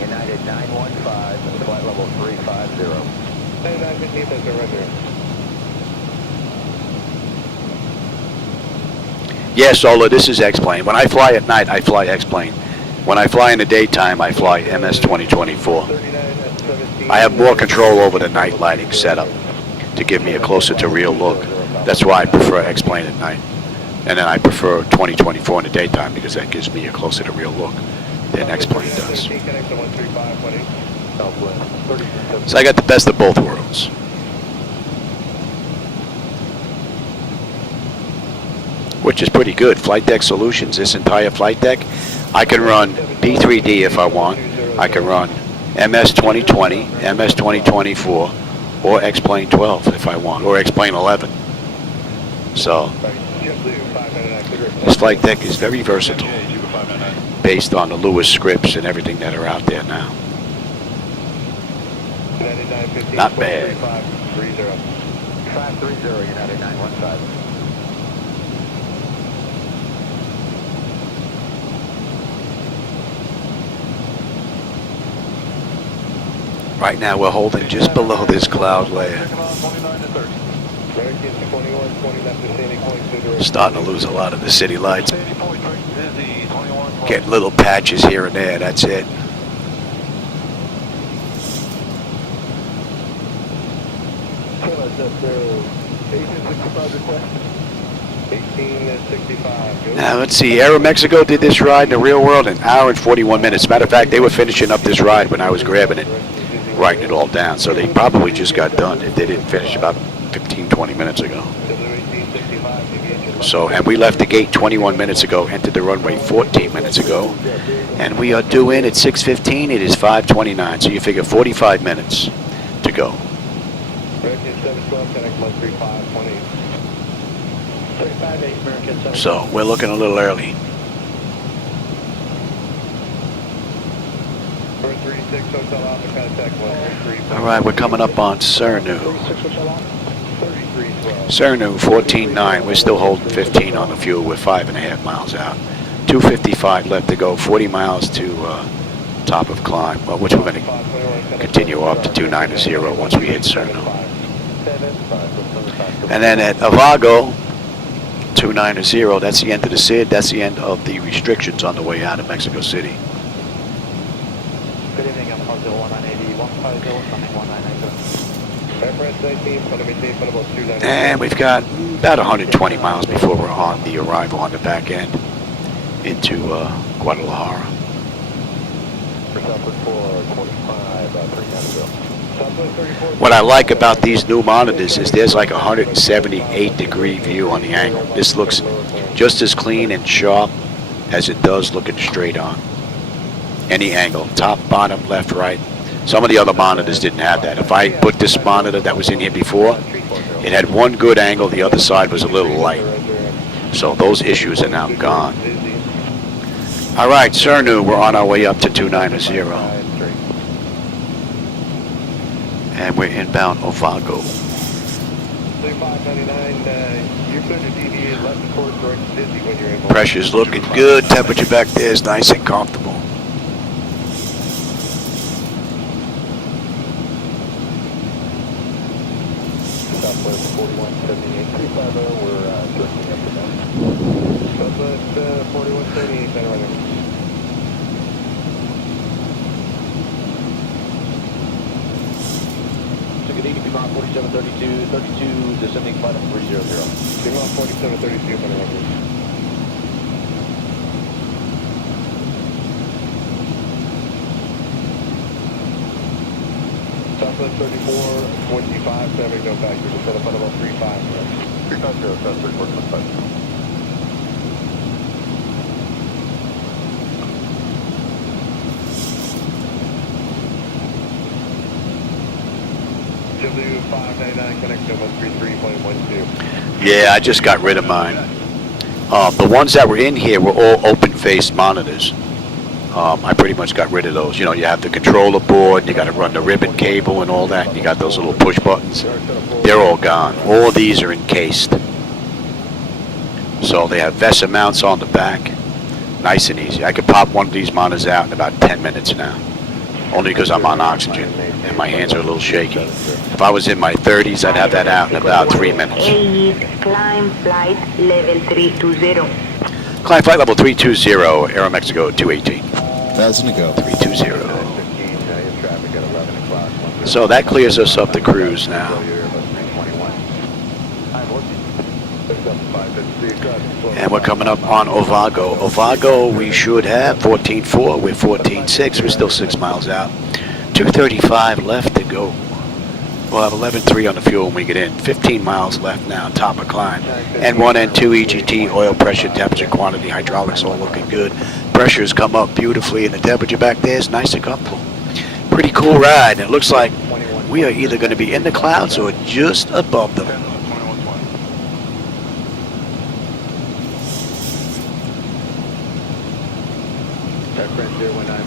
United 915, flight level 350. Yeah, Solar, this is X-Plane. When I fly at night, I fly X-Plane. When I fly in the daytime, I fly MS 2024. I have more control over the night lighting setup to give me a closer to real look. That's why I prefer X-Plane at night. And then I prefer 2024 in the daytime because that gives me a closer to real look than X-Plane does. So I got the best of both worlds. which is pretty good. Flightdeck Solutions, this entire flight deck, I can run P3D if I want. I can run MS 2020, MS 2024, or X-Plane 12 if I want, or X-Plane 11. So, this flight deck is very versatile, based on the Lewis scripts and everything that are out there now. Not bad. 530, United 915. Right now we're holding just below this cloud layer. Starting to lose a lot of the city lights. Getting little patches here and there, that's it. Now let's see, Aero Mexico did this ride in the real world in 1 hour and 41 minutes. Matter of fact, they were finishing up this ride when I was grabbing it, writing it all down. So they probably just got done if they didn't finish about 15, 20 minutes ago. So, and we left the gate 21 minutes ago, entered the runway 14 minutes ago, and we are due in at 6:15. It is 5:29, so you figure 45 minutes to go. So we're looking a little early. All right, we're coming up on Cernu. Cernu 14.9. We're still holding 15 on the fuel. We're 5.5 miles out. 255 left to go. 40 miles to top of climb. Well, which we're going to continue up to 290 once we hit Cernu. And then at Avago, 290, that's the end of the SID, that's the end of the restrictions on the way out of Mexico City. Good evening, I'm 10180, 150, And we've got about 120 miles before we're on the arrival on the back end into Guadalajara. What I like about these new monitors is there's like a 178-degree view on the angle. This looks just as clean and sharp as it does looking straight on. Any angle, top, bottom, left, right. Some of the other monitors didn't have that. If I put this monitor that was in here before, it had one good angle, the other side was a little light. So those issues are now gone. All right, Cernu, we're on our way up to 290. And we're inbound Ovago. Pressure's looking good. Temperature back there is nice and comfortable. Southwest 4178, 350, we're circling up and down. Southwest 4178, center running. Good evening, Pima 4732, 32, descending flight of 300. Pima 4732, center running. Southwest 34, 25, 7, go back. You're set up on about 35. 350, South 3425. W599 connection 133.12. Yeah, I just got rid of mine. The ones that were in here were all open-faced monitors. I pretty much got rid of those. You know, you have the controller board, you got to run the ribbon cable and all that, and you got those little push buttons. They're all gone. All of these are encased. So they have VESA mounts on the back. Nice and easy. I could pop one of these monitors out in about 10 minutes now. Only because I'm on oxygen and my hands are a little shaky. If I was in my 30s, I'd have that out in about 3 minutes. Climb flight level 320. Climb flight level 320, Aero Mexico 218. 1,000 to go. 320. So that clears us up the cruise now. And we're coming up on Ovago. Ovago, we should have 14.4. We're 14.6. We're still 6 miles out. 235 left to go. We'll have 11.3 on the fuel when we get in. 15 miles left now, top of climb. N1, N2, EGT, oil pressure, temperature, quantity, hydraulics all looking good. Pressure's come up beautifully, and the temperature back there is nice and comfortable. Pretty cool ride, and it looks like we are either going to be in the clouds or just above them.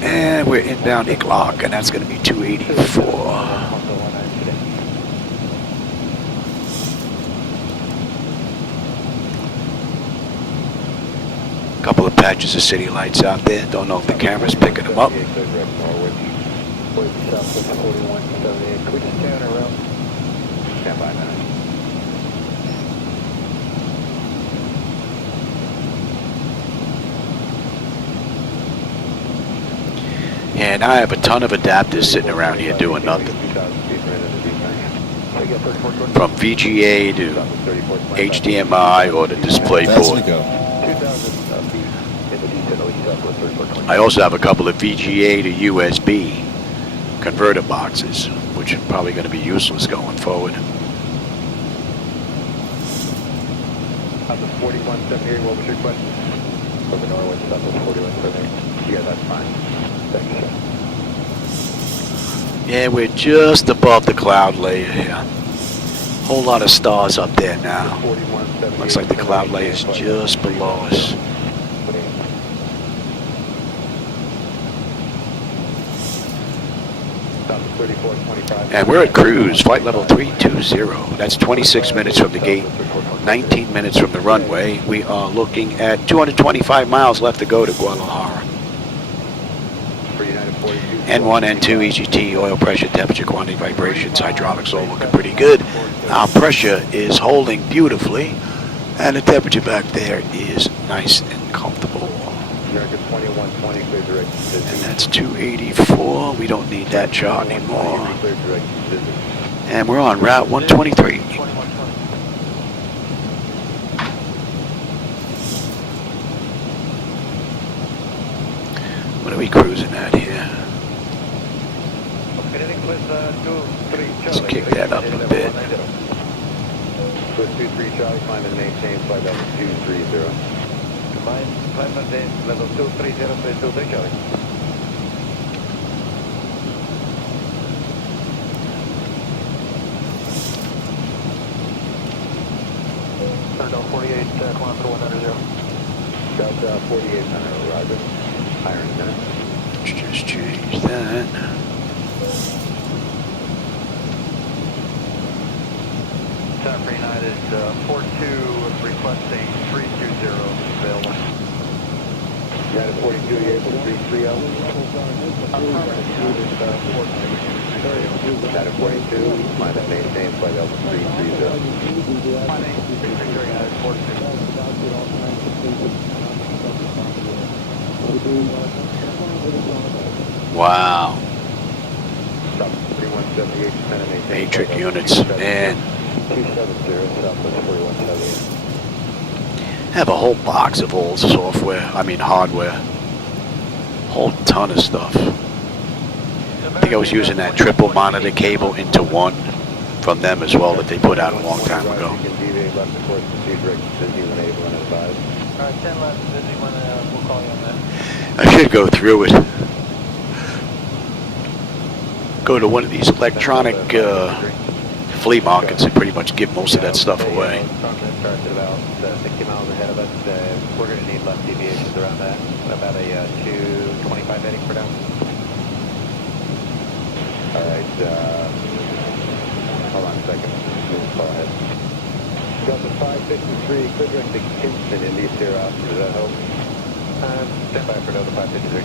And we're inbound Iklock, and that's going to be 284. Couple of patches of city lights out there. Don't know if the camera's picking them up. Yeah, and I have a ton of adapters sitting around here doing nothing. From VGA to HDMI or the display board. I also have a couple of VGA to USB converter boxes, which are probably going to be useless going forward. Southwest 4178, what was your question? Over Norway, Southwest 4178. Yeah, that's fine. Thank you, sir. Yeah, we're just above the cloud layer here. Whole lot of stars up there now. Looks like the cloud layer is just below us. And we're at cruise, flight level 320. That's 26 minutes from the gate, 19 minutes from the runway. We are looking at 225 miles left to go to Guadalajara. N1, N2, EGT, oil pressure, temperature, quantity, vibrations, hydraulics all looking pretty good. Our pressure is holding beautifully, and the temperature back there is nice and comfortable. And that's 284. We don't need that chart anymore. And we're on route 123. What are we cruising at here? Let's kick that up a bit. 23 Charlie, climb and maintain flight level 230. Climb maintain level 230, please 23 Charlie. Delta 48, kilometer 100. Delta 4800, roger. Iron minute. Let's just change that. Top United 42 requesting 320 available. United 42, you able to 330? United 42, climb and maintain flight level 330. Climbing 330, United 42. Wow. Matrix units, man. Have a whole box of old software, hardware. Whole ton of stuff. I think I was using that triple monitor cable into one from them as well that they put out a long time ago. 10 left, busy when we'll call you on that. I should go through it. Go to one of these electronic flea markets and pretty much give most of that stuff away. Starts at about 60 miles ahead of us. We're going to need left deviations around that. About a 225 heading for now. All right. Hold on a second. Go ahead. Delta 553, clearing to Kingston in these here out. Does that help? Stand by for Delta 553.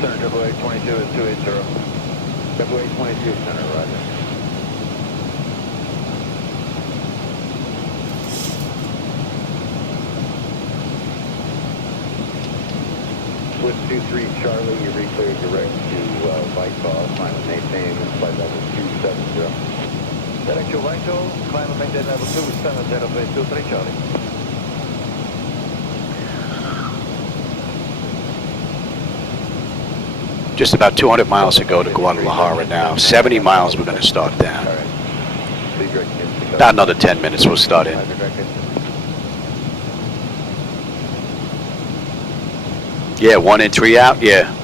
Center, AA22 is 280. AA22 center, roger. Swift 23 Charlie, you recleared direct to Whitehall, climb and maintain flight level 270. Direct to Whitehall, climb and maintain level 270, base 23 Charlie. Just about 200 miles to go to Guadalajara now. 70 miles we're going to start down. About another 10 minutes we'll start in. Yeah, 1 in, 3 out, yeah.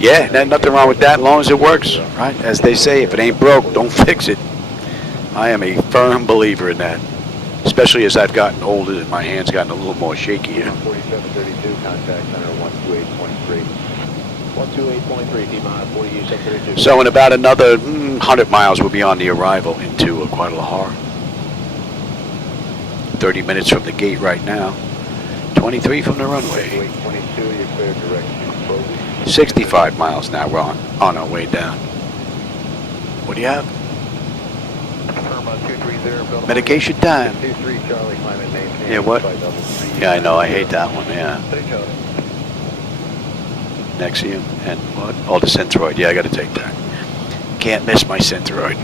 Yeah, there's nothing wrong with that as long as it works, right? As they say, if it ain't broke, don't fix it. I am a firm believer in that. Especially as I've gotten older and my hand's gotten a little more shaky here. 4732, contact center 128.3. 128.3, T-minus 48.32. So in about another 100 miles, we'll be on the arrival into Guadalajara. 30 minutes from the gate right now. 23 from the runway. 22, you're clear direction. 65 miles now, we're on our way down. What do you have? Medication time. Yeah, what? Yeah, I know, I hate that one, yeah. Nexium and what? Oh, the Synthroid. Yeah, I gotta take that. Can't miss my Synthroid.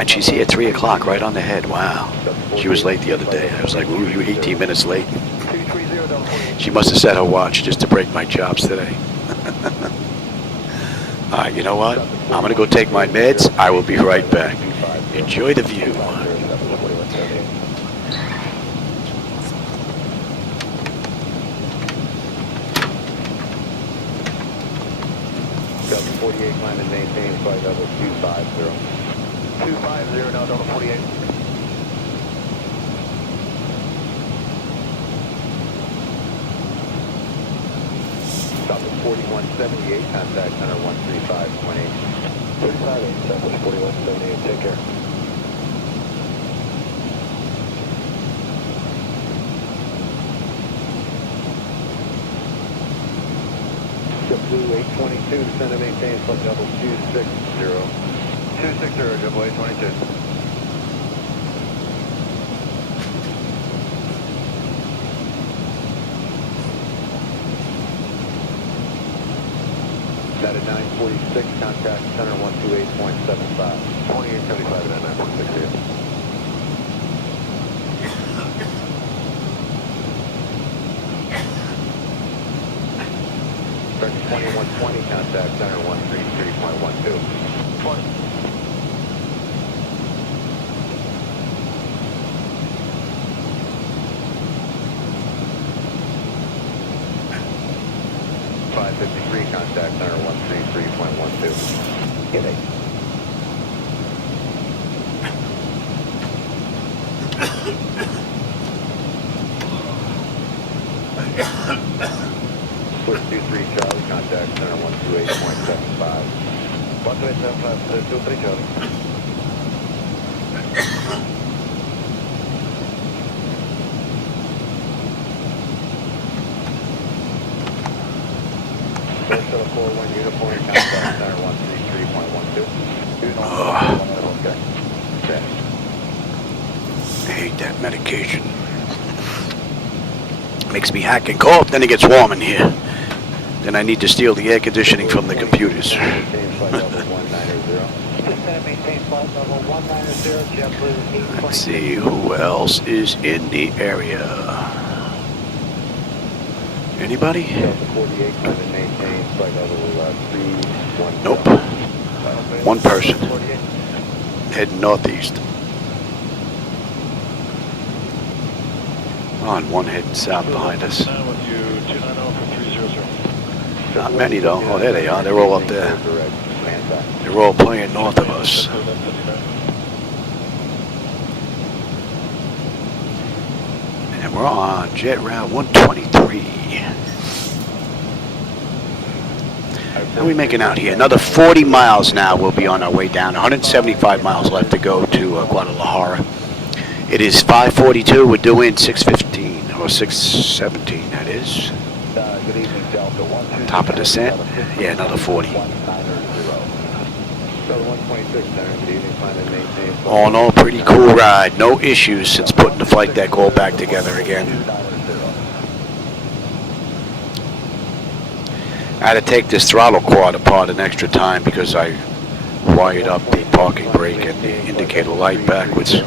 And she's here at 3 o'clock, right on the head. Wow. She was late the other day. I was like, ooh, you were 18 minutes late. She must have set her watch just to break my chops today. All right, you know what? I'm going to go take my meds. I will be right back. Enjoy the view. Delta 48, climb and maintain flight level 250. 250, now Delta 48. Delta 4178, contact center 135.8. 35.8, Delta 4178, take care. JetBlue 822, descend and maintain flight level 260. 260, JetBlue 822. That at 946, contact center 128.75. 2875 at 946 here. Starting 2120, contact center 133.12. 20. Contact center 133.12. Get it. Switch 23 Charlie, contact center 128.75. 128.75, 23 Charlie. Uniform, contact center 133.12. Okay. I hate that medication. Makes me hack and cough, then it gets warm in here. Then I need to steal the air conditioning from the computers. Let's see who else is in the area. Anybody? Nope. One person. Heading northeast. On one heading south behind us. Not many though. Oh, there they are. They're all up there. They're all playing north of us. And we're on jet route 123. How are we making out here? Another 40 miles now. We'll be on our way down. 175 miles left to go to Guadalajara. It is 5:42. We're due in 6:15 or 6:17. That is. Good evening, Delta 1. Top of descent. Yeah, another 40. All in all, pretty cool ride. No issues since putting the flight deck all back together again. I had to take this throttle quad apart an extra time because I wired up the parking brake and the indicator light backwards.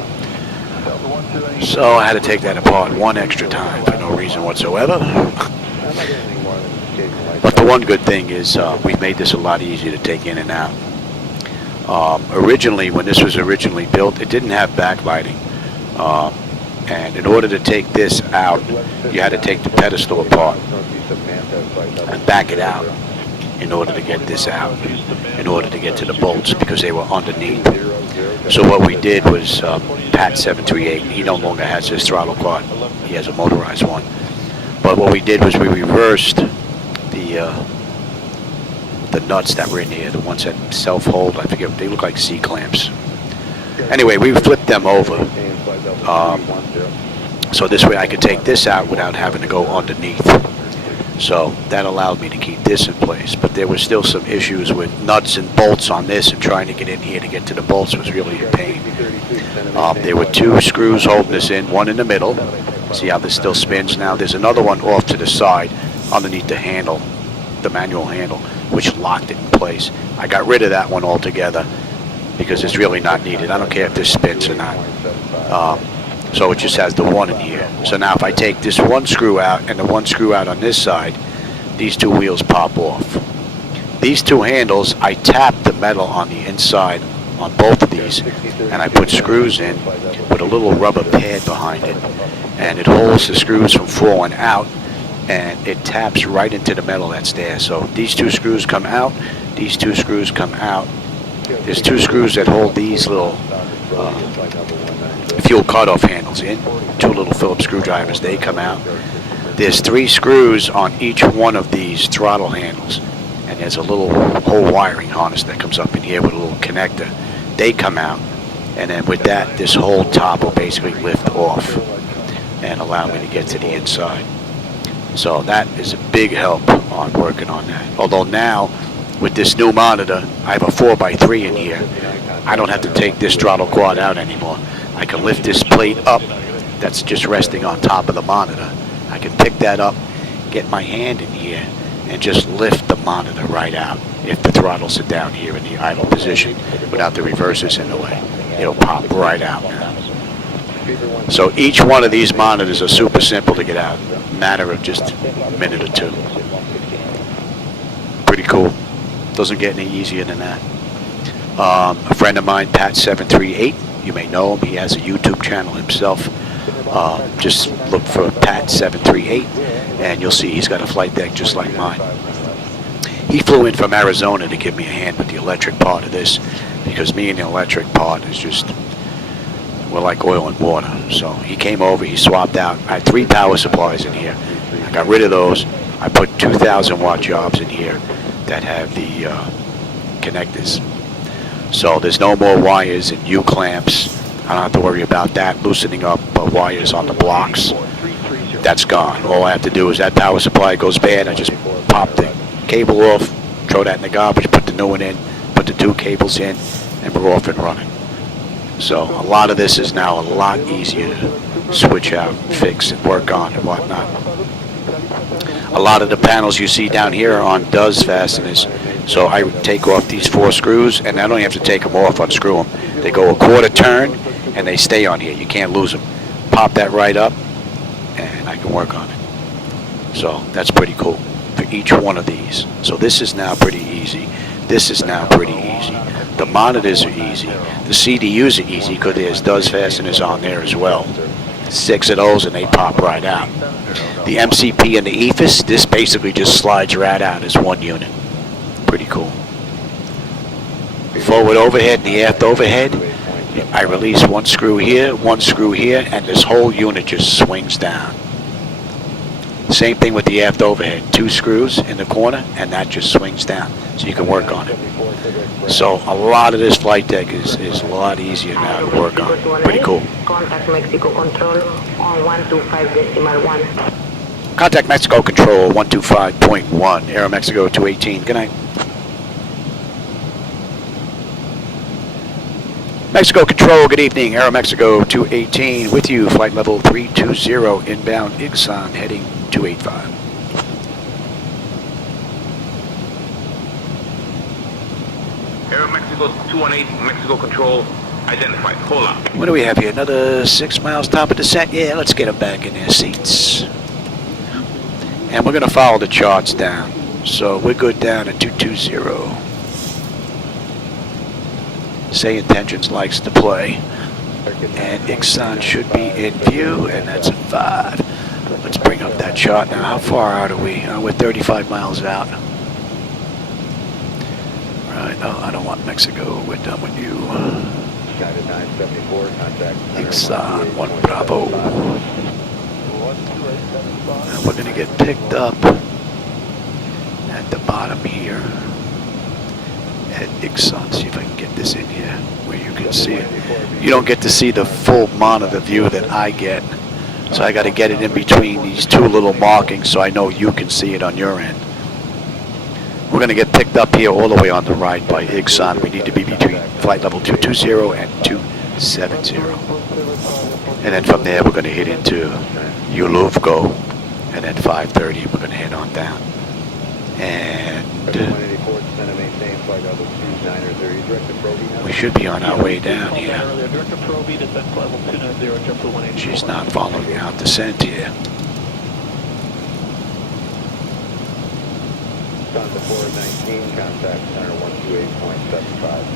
So I had to take that apart one extra time for no no reason whatsoever. But the one good thing is we've made this a lot easier to take in and out. Originally, when this was originally built, it didn't have backlighting. And in order to take this out, you had to take the pedestal apart and back it out in order to get this out, in order to get to the bolts, because they were underneath. So what we did was, Pat 738, he no longer has his throttle quad. He has a motorized one. But what we did was we reversed the nuts that were in here, the ones that self-hold, I forget, they look like C-clamps. Anyway, we flipped them over. So this way I could take this out without having to go underneath. So that allowed me to keep this in place. But there were still some issues with nuts and bolts on this, and trying to get in here to get to the bolts was really a pain. There were two screws holding this in, one in the middle. See how this still spins now? There's another one off to the side underneath the handle, the manual handle, which locked it in place. I got rid of that one altogether because it's really not needed. I don't care if this spins or not. So it just has the one in here. So now if I take this one screw out and the one screw out on this side, these two wheels pop off. These two handles, I tap the metal on the inside on both of these, and I put screws in with a little rubber pad behind it, and it holds the screws from falling out, and it taps right into the metal that's there. So these two screws come out, these two screws come out. There's two screws that hold these little fuel cutoff handles in, two little Phillips screwdrivers, they come out. There's three screws on each one of these throttle handles, and there's a little whole wiring harness that comes up in here with a little connector. They come out, and then with that, this whole top will basically lift off and allow me to get to the inside. So that is a big help on working on that. Although now, with this new monitor, I have a 4x3 in here. I don't have to take this throttle quad out anymore. I can lift this plate up that's just resting on top of the monitor. I can pick that up, get my hand in here, and just lift the monitor right out. If the throttles are down here in the idle position without the reversers in the way, it'll pop right out now. So each one of these monitors are super simple to get out. Matter of just a minute or two. Pretty cool. Doesn't get any easier than that. A friend of mine, Pat 738, you may know him. He has a YouTube channel himself. Just look for Pat 738, and you'll see he's got a flight deck just like mine. He flew in from Arizona to give me a hand with the electric part of this, because me and the electric part is just, we're like oil and water. So he came over, he swapped out. I had 3 power supplies in here. I got rid of those. I put 2,000 watt jobs in here that have the connectors. So there's no more wires and U-clamps. I don't have to worry about that, loosening up wires on the blocks. That's gone. All I have to do is that power supply goes bad, I just pop the cable off, throw that in the garbage, put the new one in, put the 2 cables in, and we're off and running. So a lot of this is now a lot easier to switch out, fix, and work on and whatnot. A lot of the panels you see down here are on does fasteners. So I would take off these 4 screws, and I don't have to take them off, unscrew them. They go a quarter turn, and they stay on here. You can't lose them. Pop that right up, and I can work on it. So that's pretty cool for each one of these. So this is now pretty easy. This is now pretty easy. The monitors are easy. The CDUs are easy because there's does fasteners on there as well. 6 of those, and they pop right out. The MCP and the EFIS, this basically just slides right out as one unit. Pretty cool. Forward overhead and the aft overhead, I release 1 screw here, 1 screw here, and this whole unit just swings down. Same thing with the aft overhead. 2 screws in the corner, and that just swings down, so you can work on it. So a lot of this flight deck is a lot easier now to work on. Pretty cool. Contact Mexico Control on 125.1. Contact Mexico Control 125.1, Aero Mexico 218. Good night. Mexico Control, good evening. Aero Mexico 218 with you. Flight level 320 inbound Ixon heading 285. Aero Mexico 218, Mexico Control, identified. Hold up. What do we have here? Another 6 miles top of descent? Yeah, let's get them back in their seats. And we're going to follow the charts down. So we're good down at 220. SayIntentions likes to play. And Ixon should be in view, and that's a 5. Let's bring up that chart now. How far out are we? We're 35 miles out. Right, oh, I don't want Mexico. We're done with you. Ixon, 1 Bravo. And we're going to get picked up at the bottom here at Ixon. See if I can get this in here where you can see it. You don't get to see the full monitor view that I get. So I got to get it in between these two little markings so I know you can see it on your end. We're going to get picked up here all the way on the right by Ixon. We need to be between flight level 220 and 270. And then from there we're going to hit into Uluvgo, and then 5:30 we're going to head on down. And we should be on our way down here. She's not following our descent here.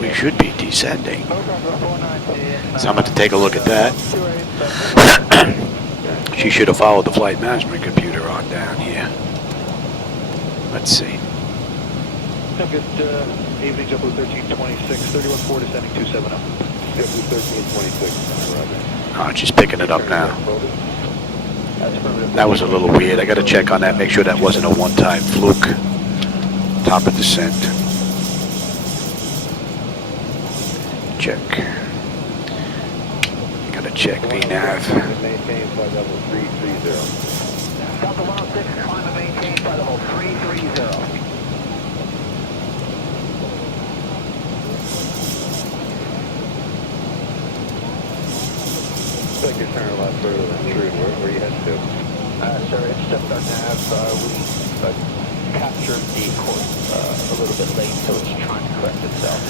We should be descending. So I'm going to take a look at that. She should have followed the flight management computer on down here. Let's see. Good evening, JetBlue 1326, 31-4 descending 270. JetBlue 1326, Oh, she's picking it up now. That was a little weird. I got to check on that, make sure that wasn't a one-time fluke. Top of descent. Check. Got to check VNAV. maintain flight level 330. Delta 106, climb and maintain flight level 330. Looks like you're turning a lot further than true. Where are you heading to? Sir, it's just our nav. We captured the course a little bit late, so it's trying to correct itself.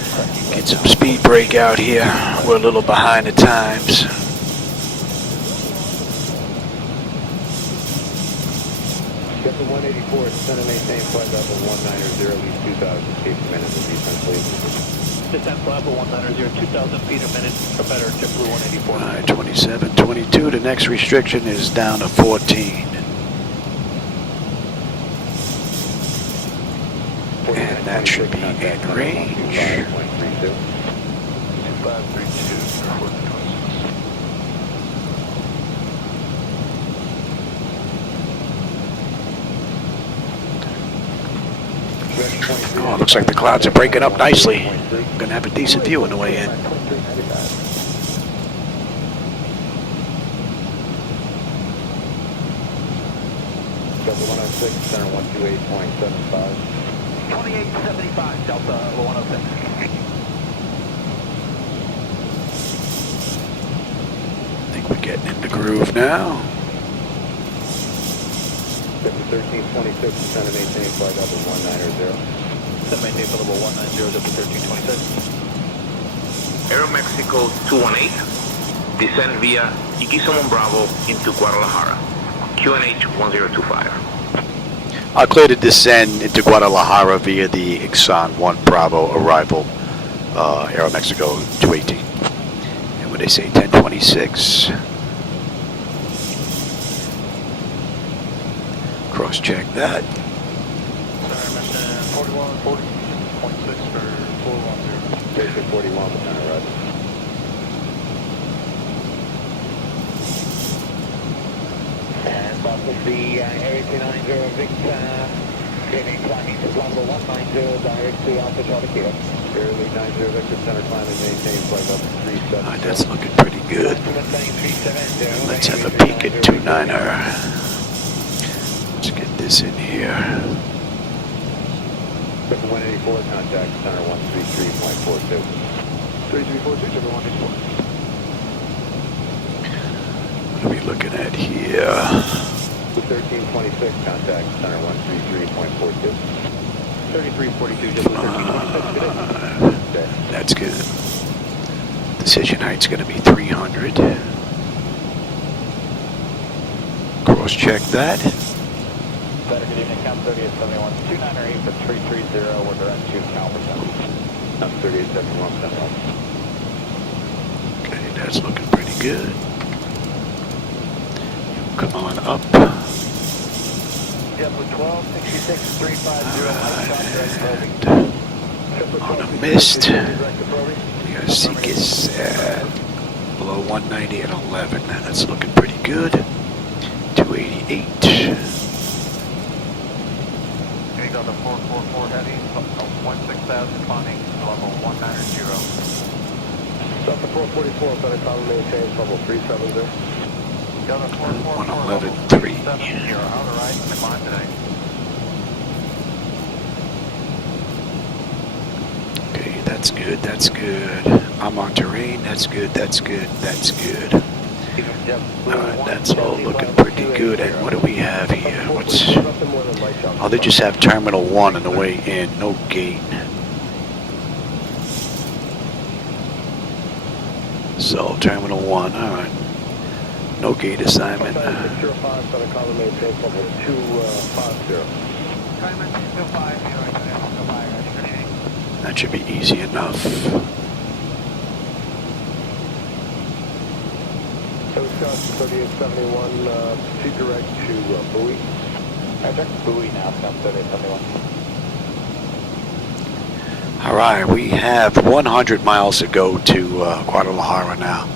Get some speed break out here. We're a little behind the times. Get the 184, descend and maintain flight level 190, at least 2,000 feet per minute with descent, please. Descent level 190, 2,000 feet a minute, or better, JetBlue 184. Alright, 27, 22. The next restriction is down to 14. And that should be in range. 2532. Oh, looks like the clouds are breaking up nicely. Gonna have a decent view on the way in. Delta 106, center 128.75. 2875, Delta 106. I think we're getting in the groove now. 1326, descend and maintain flight level 190. Descend maintain flight level 190, Delta 1326. Aero Mexico 218, descend via Zibomod Bravo into Guadalajara, QNH 1025. I'll clear to descend into Guadalajara via the Ixon 1 Bravo arrival, Aero Mexico 218. And when they say 1026, cross check that. Sorry, mission 4140.6 for 410. Basic 41 with center right. And that will be Area 290 Victor, climbing to level 190, direct to Alpha Charlie Kilo. Area 90 Victor, center climbing, maintain flight level 370. Alright, that's looking pretty good. Let's have a peek at 29er. Let's get this in here. 184, contact center 133.42. 3342, Jumbo 184. What are we looking at here? 1326, contact center 133.42. 3342, Jumbo 1326. That's good. Decision height's going to be 300. Cross check that. Good evening, Cap 3871. 298 for 330. We're direct to Calverton. Cap 3871. Okay, that's looking pretty good. Come on up. JetBlue 1266 350. On a mist. We got Seekis at below 190 at 11. That's looking pretty good. 288. Heading on the 444 heading, 16,000 climbing, level 190. Delta 444, Senate Common maintains level 370. Delta 444, 111.3. 370, on the right, on the climb today. Okay, that's good, that's good. I'm on terrain, that's good, that's good, that's good. Alright, that's all looking pretty good. And what do we have here? What's... Oh, they just have Terminal 1 on the way in, no gate. So, Terminal 1, alright. No gate assignment. That should be easy enough. So Wisconsin 3871, proceed direct to Bowie. Check Bowie now, Wisconsin 3871. Alright, we have 100 miles to go to Guadalajara now.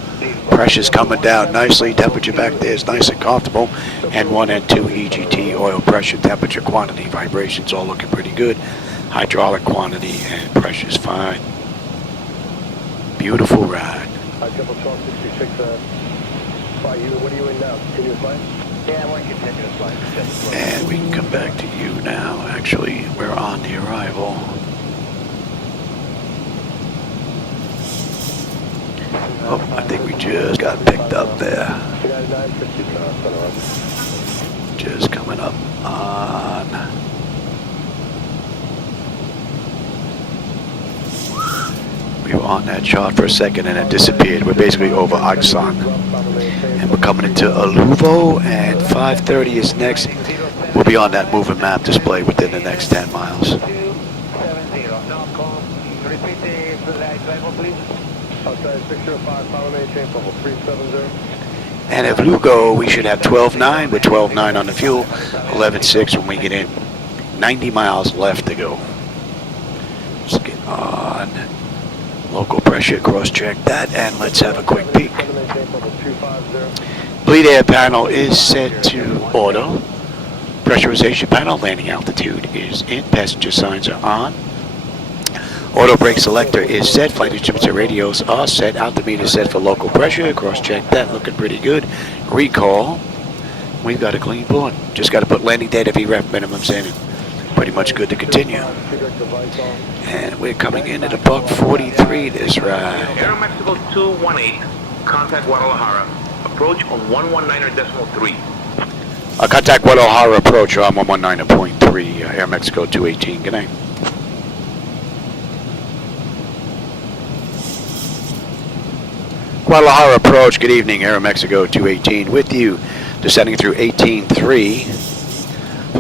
Pressure's coming down nicely, temperature back there is nice and comfortable. N1, N2, EGT, oil pressure, temperature, quantity, vibrations all looking pretty good. Hydraulic quantity and pressure's fine. Beautiful ride. Double 1266, flight you, what are you in now? Continuous flight? Yeah, we're in continuous flight. And we can come back to you now. Actually, we're on the arrival. Oh, I think we just got picked up there. Just coming up on... We were on that chart for a second and it disappeared. We're basically over Oxon. And we're coming into Aluvo, and 5:30 is next. We'll be on that moving map display within the next 10 miles. And at Lugo, we should have 12.9 with 12.9 on the fuel, 11.6 when we get in. 90 miles left to go. Let's get on. Local pressure, cross-check that, and let's have a quick peek. Bleed air panel is set to auto. Pressurization panel, landing altitude is in. Passenger signs are on. Auto brake selector is set. Flight instruments and radios are set. Altimeter set for local pressure. Cross-check that, looking pretty good. Recall. We've got a clean board. Just got to put landing data VREF minimums in. Pretty much good to continue. And we're coming in at $1:43 this ride. Aero Mexico 218, contact Guadalajara. Approach on 119.3. Contact Guadalajara approach on 119.3, Aero Mexico 218. Good night. Guadalajara approach, good evening, Aero Mexico 218 with you, descending through 18.3.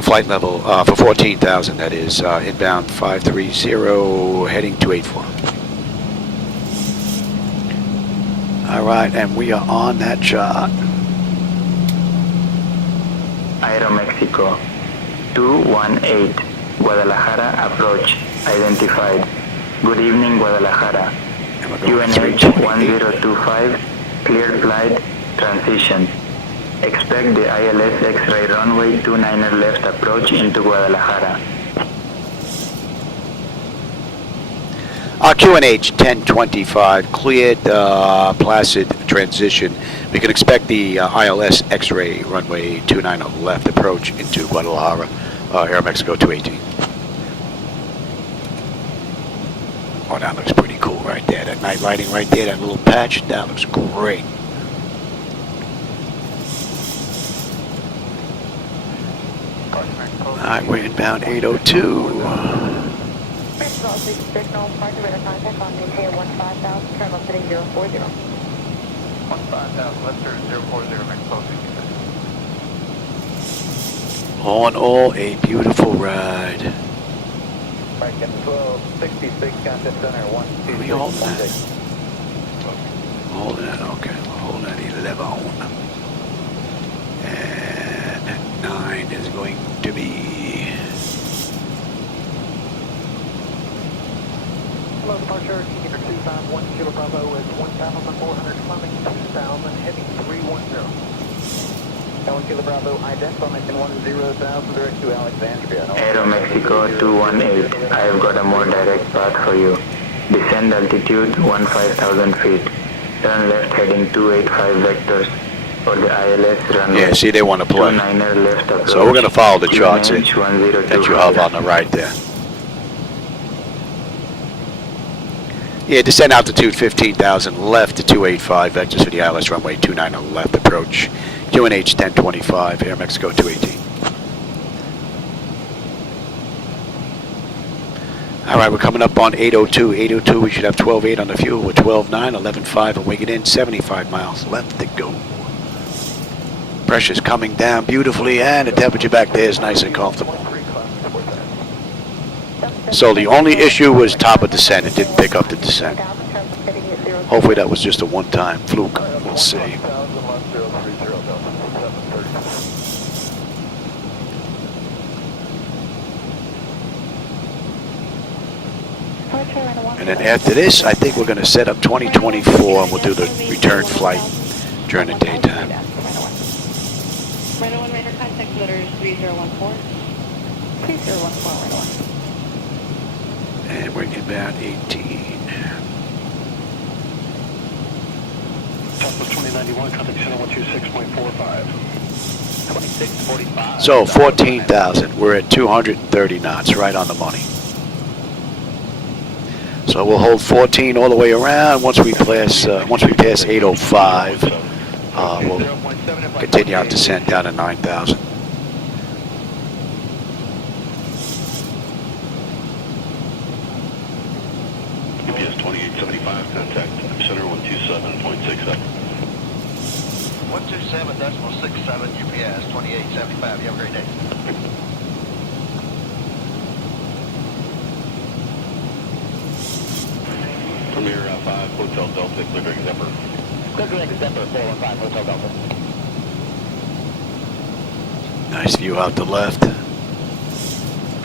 Flight level for 14,000, that is inbound 530, heading 284. All right, and we are on that chart. Aero Mexico 218, Guadalajara approach identified. Good evening, Guadalajara. QNH 1025, cleared flight, transition. Expect the ILS X-ray runway 29er left approach into Guadalajara. QNH 1025, cleared, placid transition. We can expect the ILS X-ray runway 29er left approach into Guadalajara, Aero Mexico 218. Oh, that looks pretty cool right there. That night lighting right there, that little patch, that looks great. Alright, we're inbound 802. Signal, contact on maintain 15,000, terminal sitting 040. 15,000, left turn 040, Mexico 66. All in all, a beautiful ride. American 1266, contact center, 126. Are we holding that? Holding it, okay. Holding at 11. And 9 is going to be... Hello, departure, King 2510 Bravo is 1,400, climbing 2,000, heading 310. 1 Kilo Bravo, ident on mission 10,000, direct to Alexandria. Aero Mexico 218, I have got a more direct path for you. Descend altitude 15,000 feet. Turn left heading 285 vectors for the ILS runway. Yeah, see, they want to play. Left approach. So we're going to follow the charts in, 1025. that you have on the right there. Yeah, descend altitude 15,000 left to 285 vectors for the ILS runway 29 left approach. QNH 1025, Aero Mexico 218. All right, we're coming up on 802. 802, we should have 12.8 on the fuel with 12.9, 11.5, and weighing it in, 75 miles left to go. Pressure's coming down beautifully, and the temperature back there is nice and comfortable. So the only issue was top of descent. It didn't pick up the descent. Hopefully that was just a one-time fluke. We'll see. And then after this, I think we're going to set up 2024 and we'll do the return flight during the daytime. Radar 1, radar contact letters 3014. 3014, radar 1. And we're inbound 18. Southwest 2091, contact center 126.45. 2645. So 14,000. We're at 230 knots, right on the money. So we'll hold 14 all the way around. Once we pass 805, we'll continue our descent down to 9,000. UPS 2875, contact center 127.67. 127.67 UPS 2875. You have a great day. Premier 5, Hotel Delta, clear direct Zephyr. Clear direct Zephyr 415, Hotel Delta. Nice view out the left.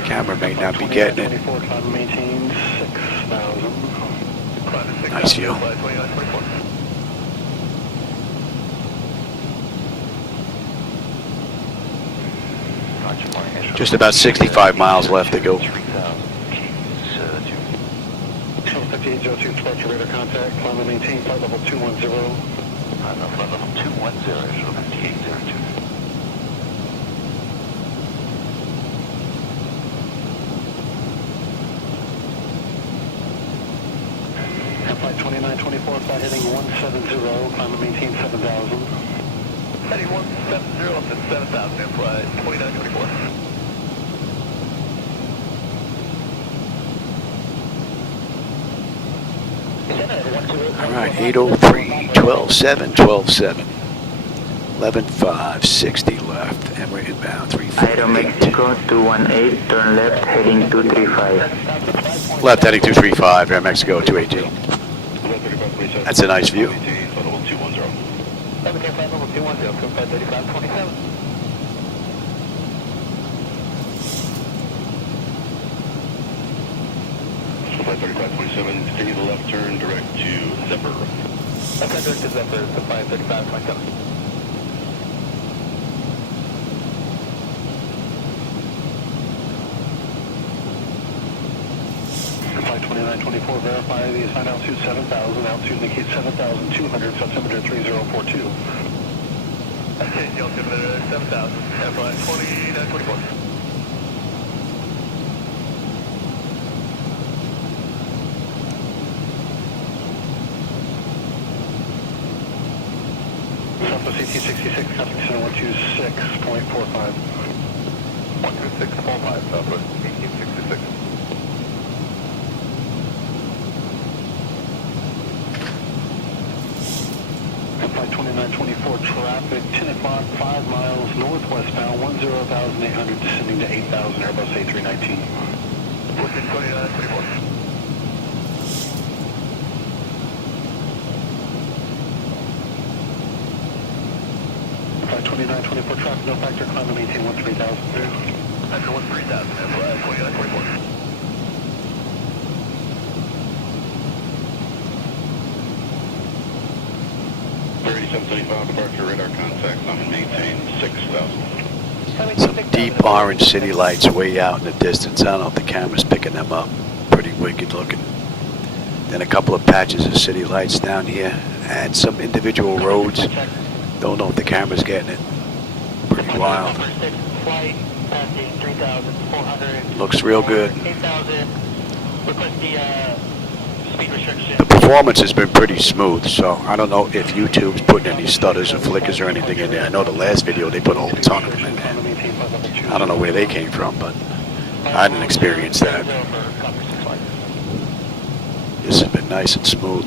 Camera may not be getting it. Maintain 6,000. Nice view. Just about 65 miles left to go. 5802, departure radar contact, climb and maintain flight level 210. Flight level 210, 5802. Flight 2924, flight heading 170, climb and maintain 7,000. Heading 170 up to 7,000 in flight 2924. All right, 803, 12.7, 12.7. 11.5, 60 left, and we're inbound 348. Aero Mexico 218, turn left heading 235. Left heading 235, Aero Mexico 218. That's a nice view. Flight 3527, continue the left turn direct to Zephyr. Okay, direct to Zephyr, to 53527. Flight 2924, verify the assigned altitude 7,000, altitude indicates 7,200, subsimeter 3042. Okay, the altimeter 7,000, flight 2924. Southwest AT66, contact center 126.45. 126.45, Southwest 1866. Flight 2924, for traffic, 10 o'clock, 5 miles northwestbound, 10,800, descending to 8,000, Airbus A319. 1429, 2924 traffic, no factor, climb and maintain 13,000. Factor 13,000, 2924. 3775, departure radar contact, climb and maintain 6,000. Some deep orange city lights way out in the distance. I don't know if the camera's picking them up. Pretty wicked looking. Then a couple of patches of city lights down here and some individual roads. Don't know if the camera's getting it. Pretty wild. Looks real good. The performance has been pretty smooth, so I don't know if YouTube's putting any stutters or flickers or anything in there. I know the last video they put a whole ton of them in there. I don't know where they came from, but I didn't experience that. This has been nice and smooth.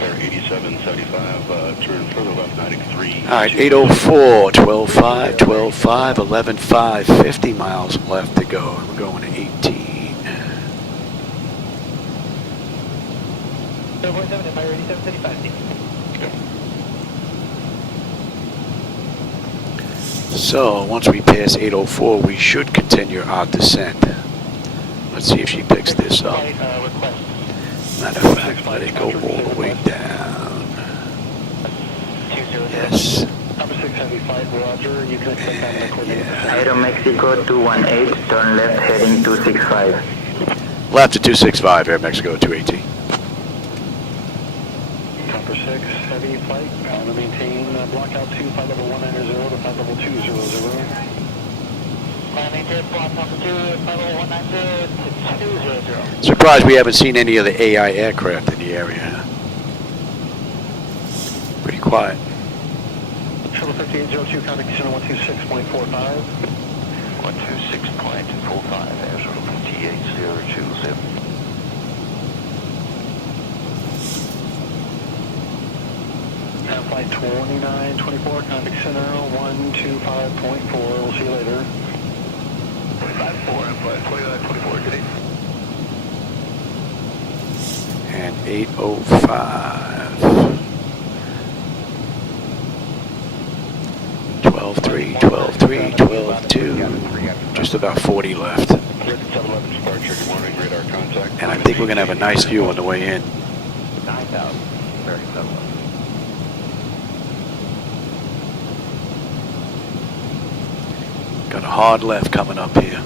Air 8775, turn further left 93. All right, 804, 12.5, 12.5, 11.5, 50 miles left to go. We're going to 18. 047, Empire 8775. So once we pass 804, we should continue our descent. Let's see if she picks this up. Matter of fact, let it go all the way down. Yes. Number 6 heavy flight, Roger. You can expect that in the coordinates. Aero Mexico 218, turn left heading 265. Left to 265, Air Mexico 218. Number 6 heavy flight, bound to maintain block out 2, flight level 190 to flight level 200. Maintain block number 2, flight level 190 to 200. Surprised we haven't seen any of the AI aircraft in the area. Pretty quiet. 5802, contact center 126.45. 126.45, Air 5802. Flight 2924, contact center 125.4. We'll see you later. 25.4 and flight 2924, good evening. And 805. 12.3, 12.3, 12.2. Just about 40 left. 711 departure, good morning, radar contact. And I think we're going to have a nice view on the way in. 9,000, 37. Got a hard left coming up here.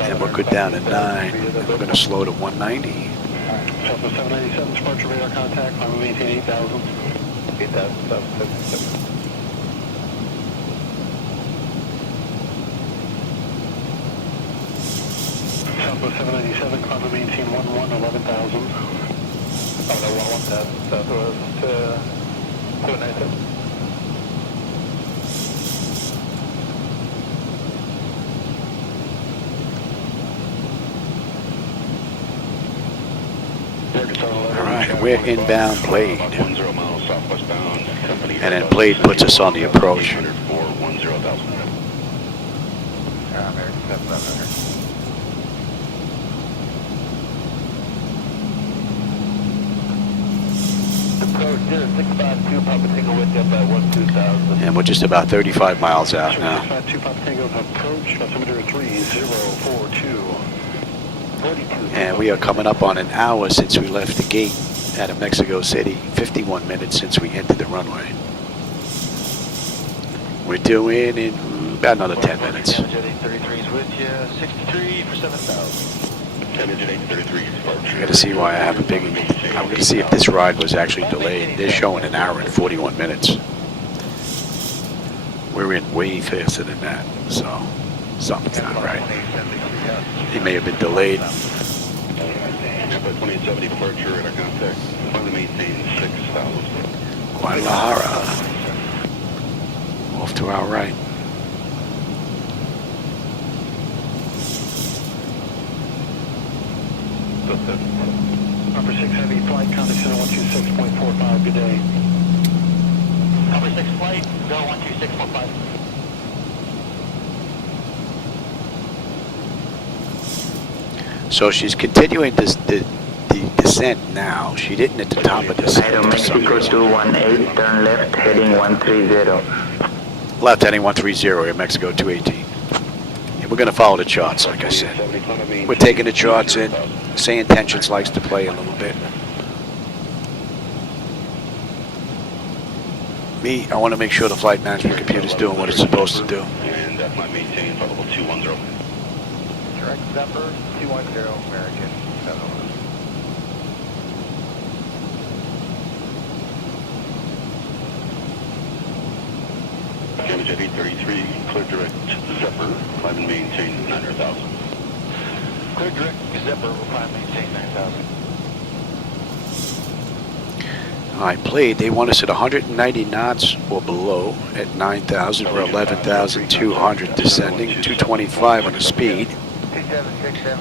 And we'll go down to 9. And we're going to slow to 190. Southwest 797, departure radar contact, climb and maintain 8,000. 8,000, Southwest 797, climb and maintain 11,000. Oh no, 11,000, Southwest 797. All right, and we're inbound Blade. 10 miles southwestbound. And then Blade puts us on the approach. 10,000. American 700. Approach 0652, Papa Tango with you about 12,000. And we're just about 35 miles out now. 652, Papa Tango, approach, altimeter 3042. And we are coming up on an hour since we left the gate out of Mexico City. 51 minutes since we entered the runway. We're due in about another 10 minutes. Jet 833 is with you, 63 for 7,000. Jet 833 departure. I gotta see why I have a big. I'm gonna see if this ride was actually delayed. They're showing an hour and 41 minutes. We're in way faster than that, so something's not right. It may have been delayed. Tampa 2870 departure, radar contact. Finally maintain 6,000. Guadalajara. Off to our right. Number 6 Heavy Flight, contact center 126.45, good day. Number 6 flight, go 126.45. So she's continuing the descent now. She didn't at the top of the descent. Aero Mexico 218, turn left, heading 130. Left heading 130, Aero Mexico 218. And we're going to follow the charts, like I said. We're taking the charts in. SayIntentions likes to play a little bit. Me, I want to make sure the flight management computer's doing what it's supposed to do. And that might maintain for level 210. Direct Zephyr 210, American. Damage at 833, clear direct Zephyr, climb and maintain 900,000. Clear direct Zephyr, will climb maintain 9,000. I played. They want us at 190 knots or below at 9,000. We're 11,200 descending, 225 on the speed.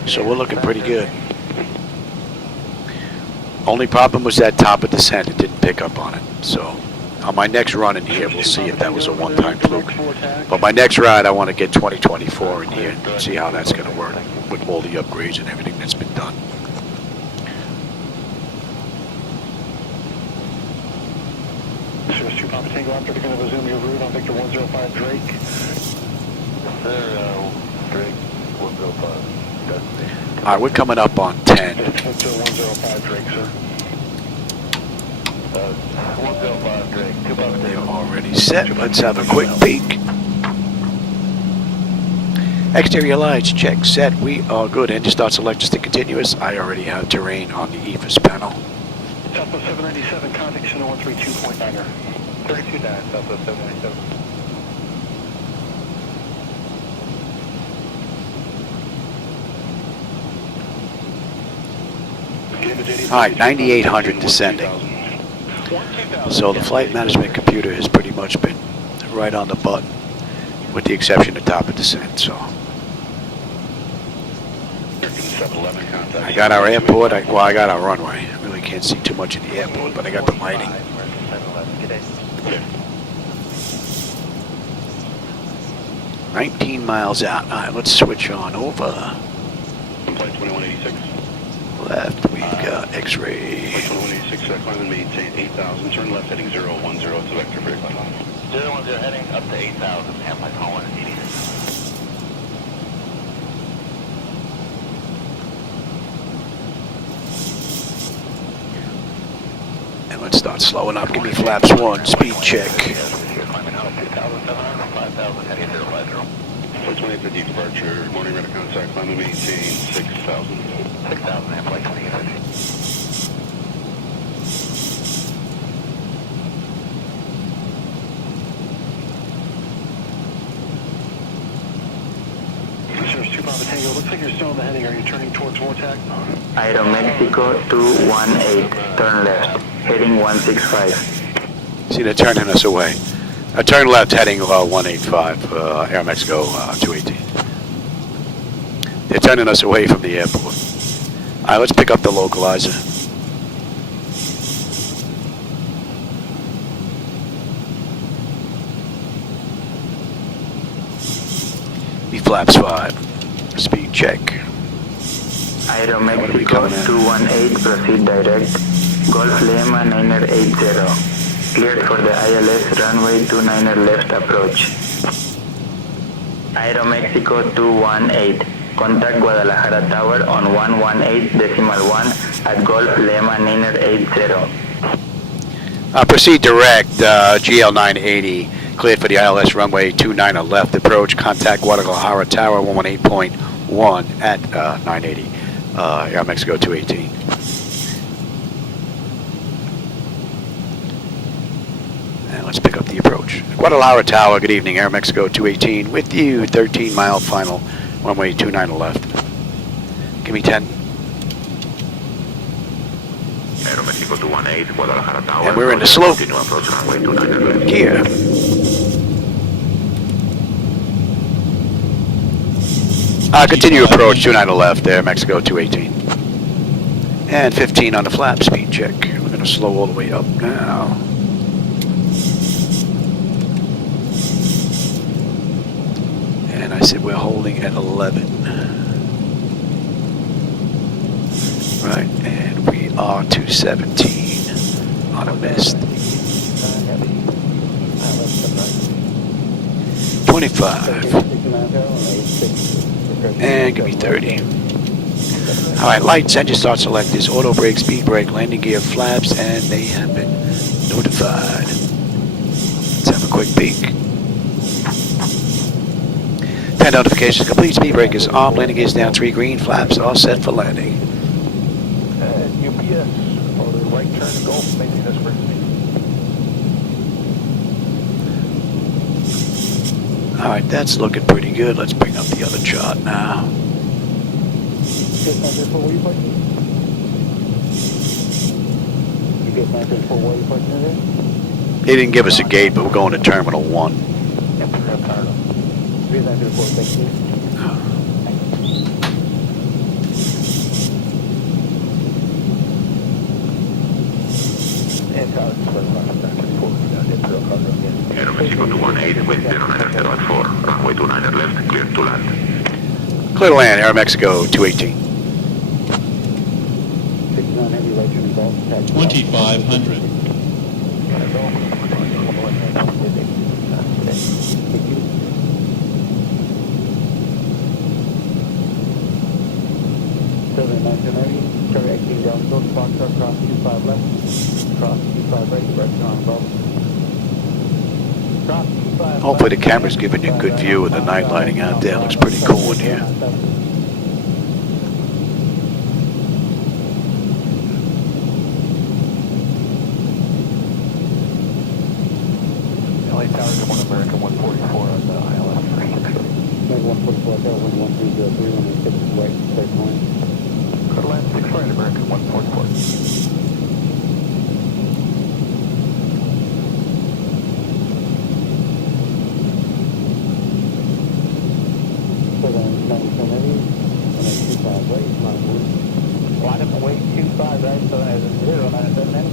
So we're looking pretty good. Only problem was that top of descent. It didn't pick up on it. So on my next run in here, we'll see if that was a one-time fluke. But my next ride, I want to get 2024 in here and see how that's going to work with all the upgrades and everything that's been done. Cirrus 2 Papa Tango, after going to resume your route on Victor 105 Drake. There, Drake 105. All right, we're coming up on 10. Victor 105 Drake, sir. 105 Drake, 2 Papa They're Tango. already set. Let's have a quick peek. Exterior lights, check, set. We are good. Engine start selectors to continuous. I already have terrain on the EFIS panel. Southwest 797, contact center 132.9er. 32.9, Southwest 797. All right, 9,800 descending. So the flight management computer has pretty much been right on the button, with the exception of top of descent. So I got our airport. Well, I got our runway. I really can't see too much in the airport, but I got the lighting. 19 miles out. All right, let's switch on over. Flight 2186. Left, we've got X-ray. Flight 2186, climb and maintain 8,000. Turn left heading 010 to vector break. 010 heading up to 8,000, and my call 180. And let's start slowing up. Give me flaps 1, speed check. Flight 2850 departure, morning radar contact, climb and maintain 6,000. 6,000 and flight 2850. Cirrus 2 Papa Tango, looks like you're still on the heading. Are you turning towards Vortex? Aero Mexico 218, turn left, heading 165. See, they're turning us away. Turn left heading 185, Aero Mexico 218. They're turning us away from the airport. All right, let's pick up the localizer. He flaps 5. Speed check. Aero Mexico 218, proceed direct. Golf Lima 980. Cleared for the ILS runway 29er left approach. Aero Mexico 218. Contact Guadalajara Tower on 118.1 at Golf Lima 980. Proceed direct, GL 980. Cleared for the ILS runway 29er left approach. Contact Guadalajara Tower 118.1 at 980. Aero Mexico 218. And let's pick up the approach. Guadalajara Tower, good evening. Aero Mexico 218 with you. 13 mile final. Runway 29er left. Give me 10. Aero Mexico 218, Guadalajara Tower. And we're in the slope. Continue approach runway 29er left. Gear. Continue approach 29er left there, Mexico 218. And 15 on the flap speed check. We're going to slow all the way up now. And I said we're holding at 11. Right, and we are 217 on a mist. 25. And give me 30. Alright, lights, engine start selectors, auto brake, speed brake, landing gear, flaps, and they have been notified. Let's have a quick peek. 10 notifications complete, speed brake is off, landing gear is down, 3 green, flaps all set for landing. UPS for the right turn Gulf, making this for Alright, that's looking pretty good. Let's bring up the other chart now. They didn't give us a gate, but we're going to Terminal 1. Aero Mexico 218 with 0904, runway 29 left, clear to land. Clear to land, Aero Mexico 218. 2,500. Hopefully the camera's giving you a good view of the night lighting out there. Looks pretty cool in here. LA Towers at 1 American 144 on the ILS 3. 144, wind 1303, 186 right, clear to land. Clear to land, 6 right, American 144. Line up and wait 25 right, so as a 0, 97 minutes.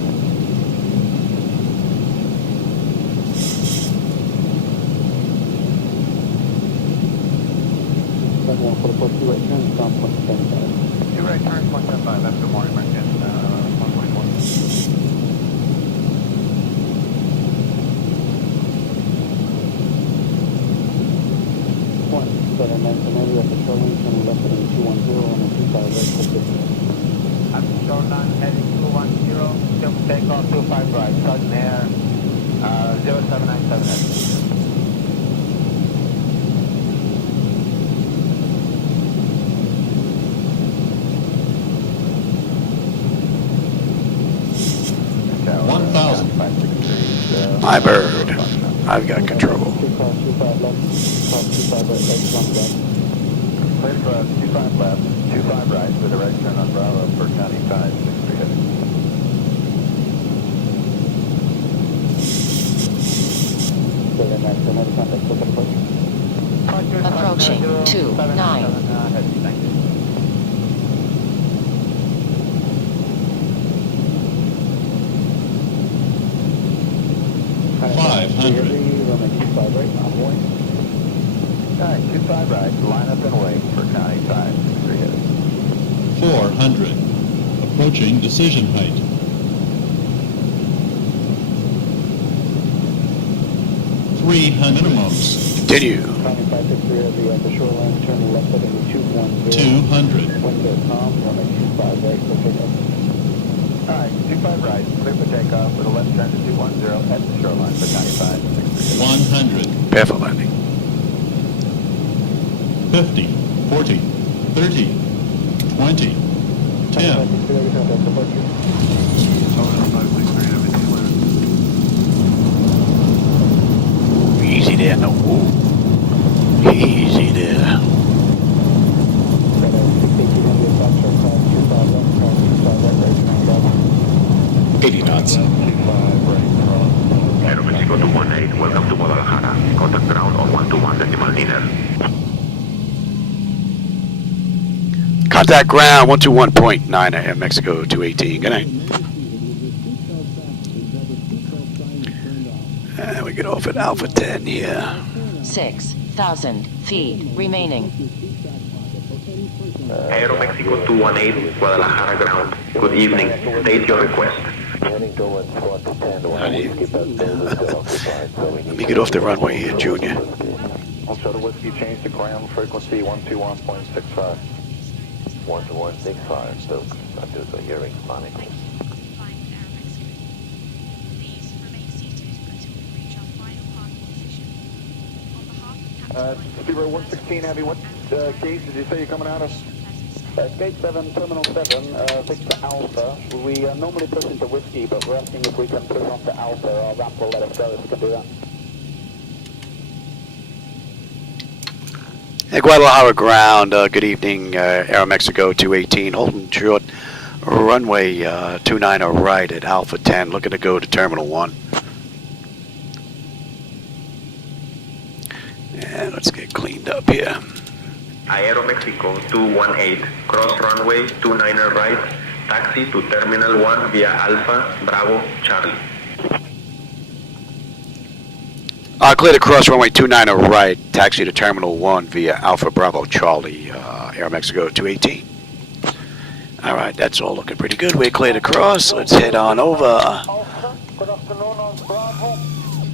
Two right turns, 175, that's good morning, American 121. I'm shoreline heading 210, still takeoff 25 right, sudden air 0797. My bird. I've got control. Clear for 25 left, 25 right with a right turn on Bravo for County 5, 63 heading. Approaching 29. Thank you. Alright, 25 right, line up and wait for County 5, 63 heading. 400. Approaching decision height. 300 minimums. Continue. 200. Alright, 25 right, clear for takeoff with a left turn to 210 at the shoreline for County 5, 63 heading. 100. Prepare for landing. 50, 40, 30, 20, 10. Easy there, no. Ooh. Easy there. 80 knots. Aero Mexico 218, welcome to Guadalajara. Contact ground on 121 decimal dinner. Contact Contact ground 121.9 Aero Mexico 218. Good night. And we get off at Alpha 10 here. 6,000 feet remaining. Aero Mexico 218, Guadalajara ground. Good evening. State your request. Let me get off the runway here, Junior. Also, the whiskey change to ground frequency 121.65. 121.65, so that is a hearing phonic. Speedbird 116 Heavy, what gate did you say you're coming out of? Gate 7, Terminal 7, Victor Alpha. We normally push into whiskey, but we're asking if we can push on to Alpha. Our ramp will let us go if we can do that. Hey, Guadalajara ground, good evening, Aero Mexico 218, holding short, runway 29 right at Alpha 10, looking to go to Terminal 1. And let's get cleaned up here. Aero Mexico 218, cross runway 29 right, taxi to Terminal 1 via Alpha, Bravo, Charlie. Clear to cross runway 29 right, taxi to Terminal 1 via Alpha Bravo Charlie, Aero Mexico 218. Alright, that's all looking pretty good. We're clear to cross. Let's head on over. Good afternoon on Bravo,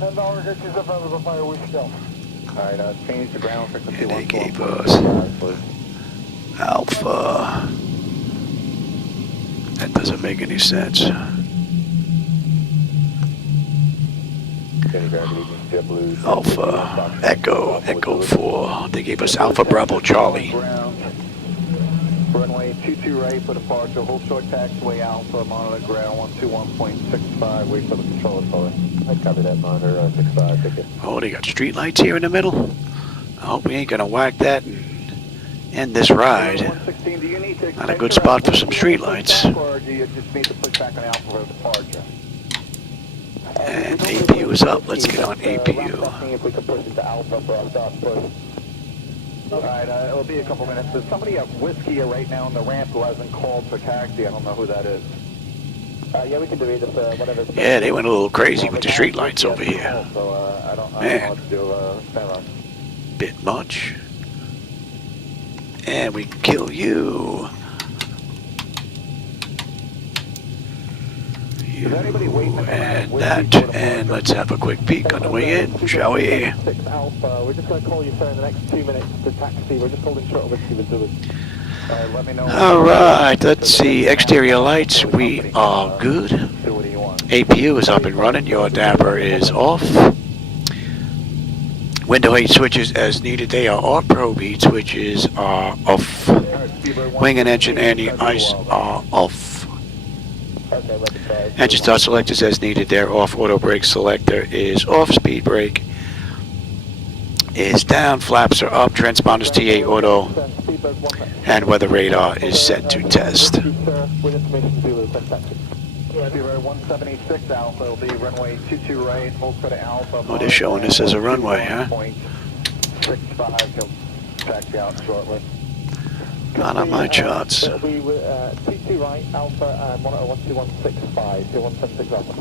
and our is available by Whiskey. Alright, change the ground frequency. And they gave us Alpha. That doesn't make any sense. Alpha, Echo 4. They gave us Alpha Bravo Charlie. Runway 22 right for departure. Hold short taxiway Alpha, monitor ground 121.65. Wait for the controller forward. I copy that monitor 65. Take it. Oh, they got street lights here in the middle. I hope we ain't gonna whack that and end this ride. Not a good spot for some street lights. Or do you just need to push back on Alpha for departure? And APU is up. Let's get on APU. If we can push it to Alpha for our stop push. Alright, it'll be a couple minutes. There's somebody at Whiskey here right now on the ramp who hasn't called for taxi. I don't know who that is. Yeah, we can do either, whatever. Yeah, they went a little crazy with the street lights over here. So, I don't know what to do. Stand on. Bit much. And we can kill you. You and that, and let's have a quick peek on the way in, shall we? 6 Alpha, we're just going to call you sir in the next 2 minutes to taxi. We're just holding short of Whiskey with Zulu. Let me know. Alright, let's see. Exterior lights, we are good. APU is up and running. Your dabber is off. Window 8 switches as needed. They are off. Probe heat switches are off. Wing and engine anti-ice are off. Engine start selectors as needed. They're off. Auto brake selector is off. Speed brake is down. Flaps are up. Transponders TA auto. And weather radar is set to test. 176 Alpha will be runway 22 right, hold for the Alpha. Oh, they're showing this as a runway, huh? 65, he'll taxi out shortly. Not on my charts. It'll be 22 right, Alpha, and 12165, 176 Alpha.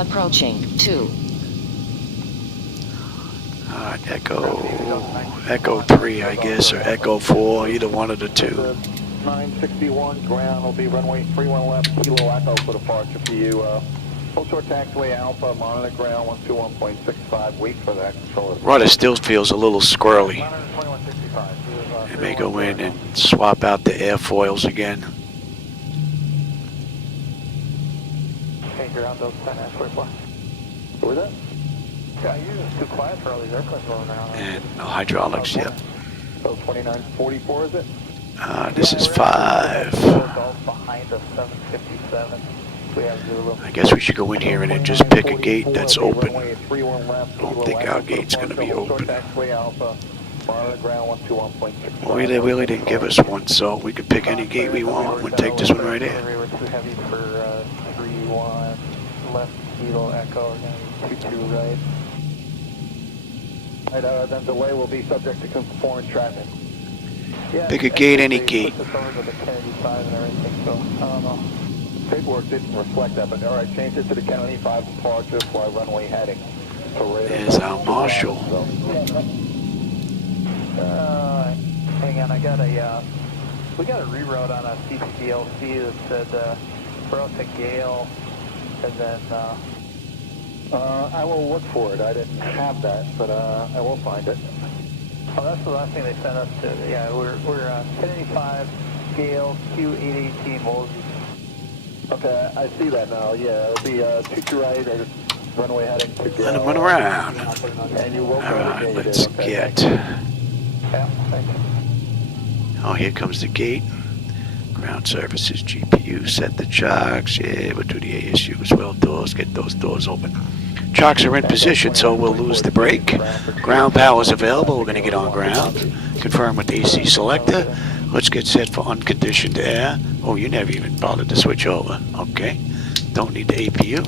Approaching 2. Echo 3, I guess, or Echo 4, either one of the two. 961 ground will be runway 31 left, Kilo Echo for departure for you. Full short taxiway Alpha, monitor ground 121.65, wait for that controller. Rudder still feels a little squirrely. They may go in and swap out the airfoils again. Change around those 10 44. What was that? Yeah, you're just too quiet for all these airplanes rolling around. And no hydraulics, yep. So 2944 is it? This is 5. Behind us, 757. I guess we should go in here and then just pick a gate that's open. I don't think our gate's going to be open. Well, they really didn't give us one, so we could pick any gate we want. We'll take this one right here. We were too heavy for 31 left Kilo Echo, 22 right. Then delay will be subject to conform traffic. Yeah, Pick a gate, any gate. the Kennedy 5 and everything, so I don't know. Paperwork didn't reflect that, but all right, change it to the Kennedy 5 departure, fly runway heading. There's our marshal. Hang on, we got a reroute on a CCDLC that said, we're out to Gale, and then, I will look for it. I didn't have that, but, I will find it. Oh, that's the last thing they sent us to. Yeah, we're Kennedy 5, Gale, Q818 Moses. Okay, I see that now. Yeah, it'll be 2 right or runway heading to Gale. Let him run around. And you will Alright, let's get. Yeah, thank you. Oh, here comes the gate. Ground services, GPU, set the chocks. Yeah, we'll do the ASU as well. Doors, get those doors open. Chocks are in position, so we'll lose the brake. Ground power is available. We're going to get on ground. Confirm with the AC selector. Let's get set for unconditioned air. Oh, you never even bothered to switch over. Okay. Don't need the APU.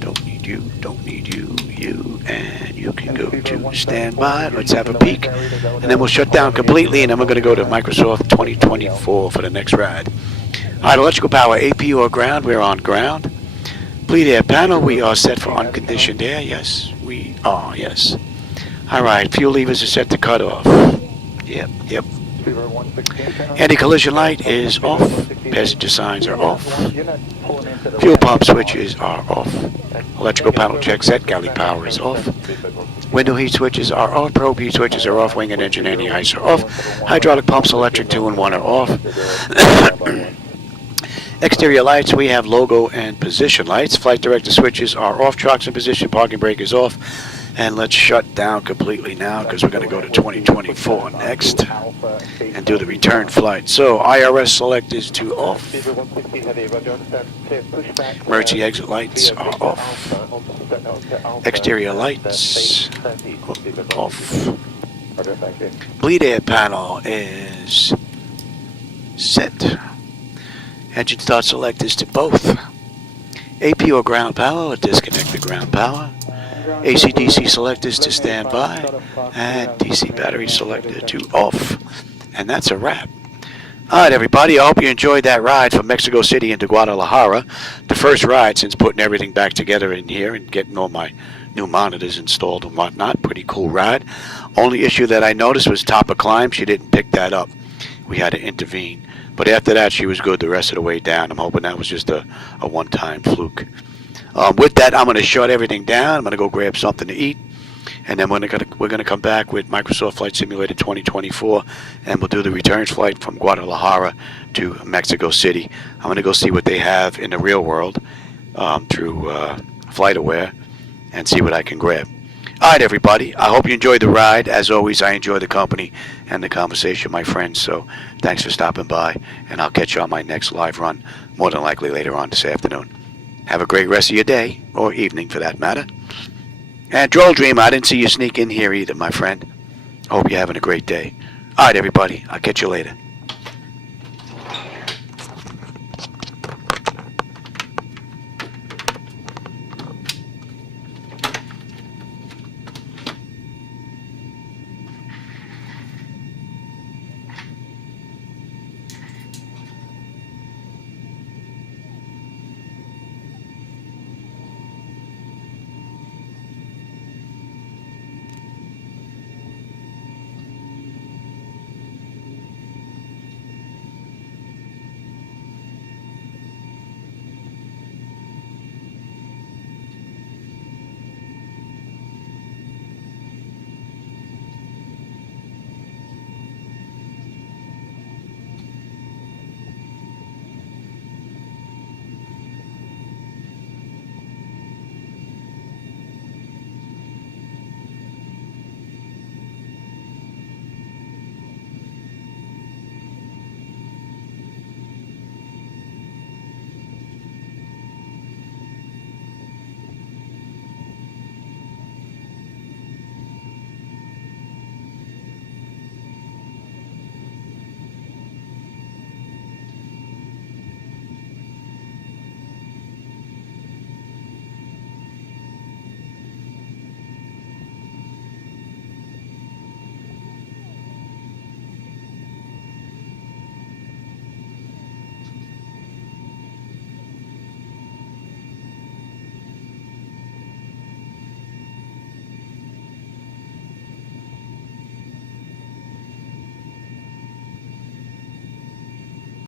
Don't need you. Don't need you. You. And you can go to standby. Let's have a peek. And then we'll shut down completely, and then we're going to go to Microsoft 2024 for the next ride. Alright, electrical power, APU or ground. We're on ground. Bleed air panel, we are set for unconditioned air. Yes, we are, yes. Alright, fuel levers are set to cut off. Yep. Anti-collision light is off. Passenger signs are off. Fuel pump switches are off. Electrical panel check set, galley power is off. Window heat switches are off. Probe heat switches are off. Wing and engine anti-ice are off. Hydraulic pumps, electric 2 and 1 are off. Exterior lights, we have logo and position lights. Flight director switches are off. Chocks in position, parking brake is off. And let's shut down completely now because we're going to go to 2024 next and do the return flight. So IRS select is to off. Emergency exit lights are off. Exterior lights off. Bleed air panel is set. Engine start select is to both. AP or ground power, disconnect the ground power. AC/DC select is to standby. And DC battery selected to off. And that's a wrap. Alright everybody, I hope you enjoyed that ride from Mexico City into Guadalajara. The first ride since putting everything back together in here and getting all my new monitors installed and whatnot. Pretty cool ride. Only issue that I noticed was top of climb. She didn't pick that up. We had to intervene. But after that, she was good the rest of the way down. I'm hoping that was just a one-time fluke. With that, I'm going to shut everything down. I'm going to go grab something to eat. And then we're going to come back with Microsoft Flight Simulator 2024. And we'll do the return flight from Guadalajara to Mexico City. I'm going to go see what they have in the real world through FlightAware and see what I can grab. Alright everybody, I hope you enjoyed the ride. As always, I enjoy the company and the conversation, my friends, so thanks for stopping by, and I'll catch you on my next live run, more than likely later on this afternoon. Have a great rest of your day, or evening for that matter. And Droll Dream, I didn't see you sneak in here either, my friend. Hope you're having a great day. Alright everybody, I'll catch you later.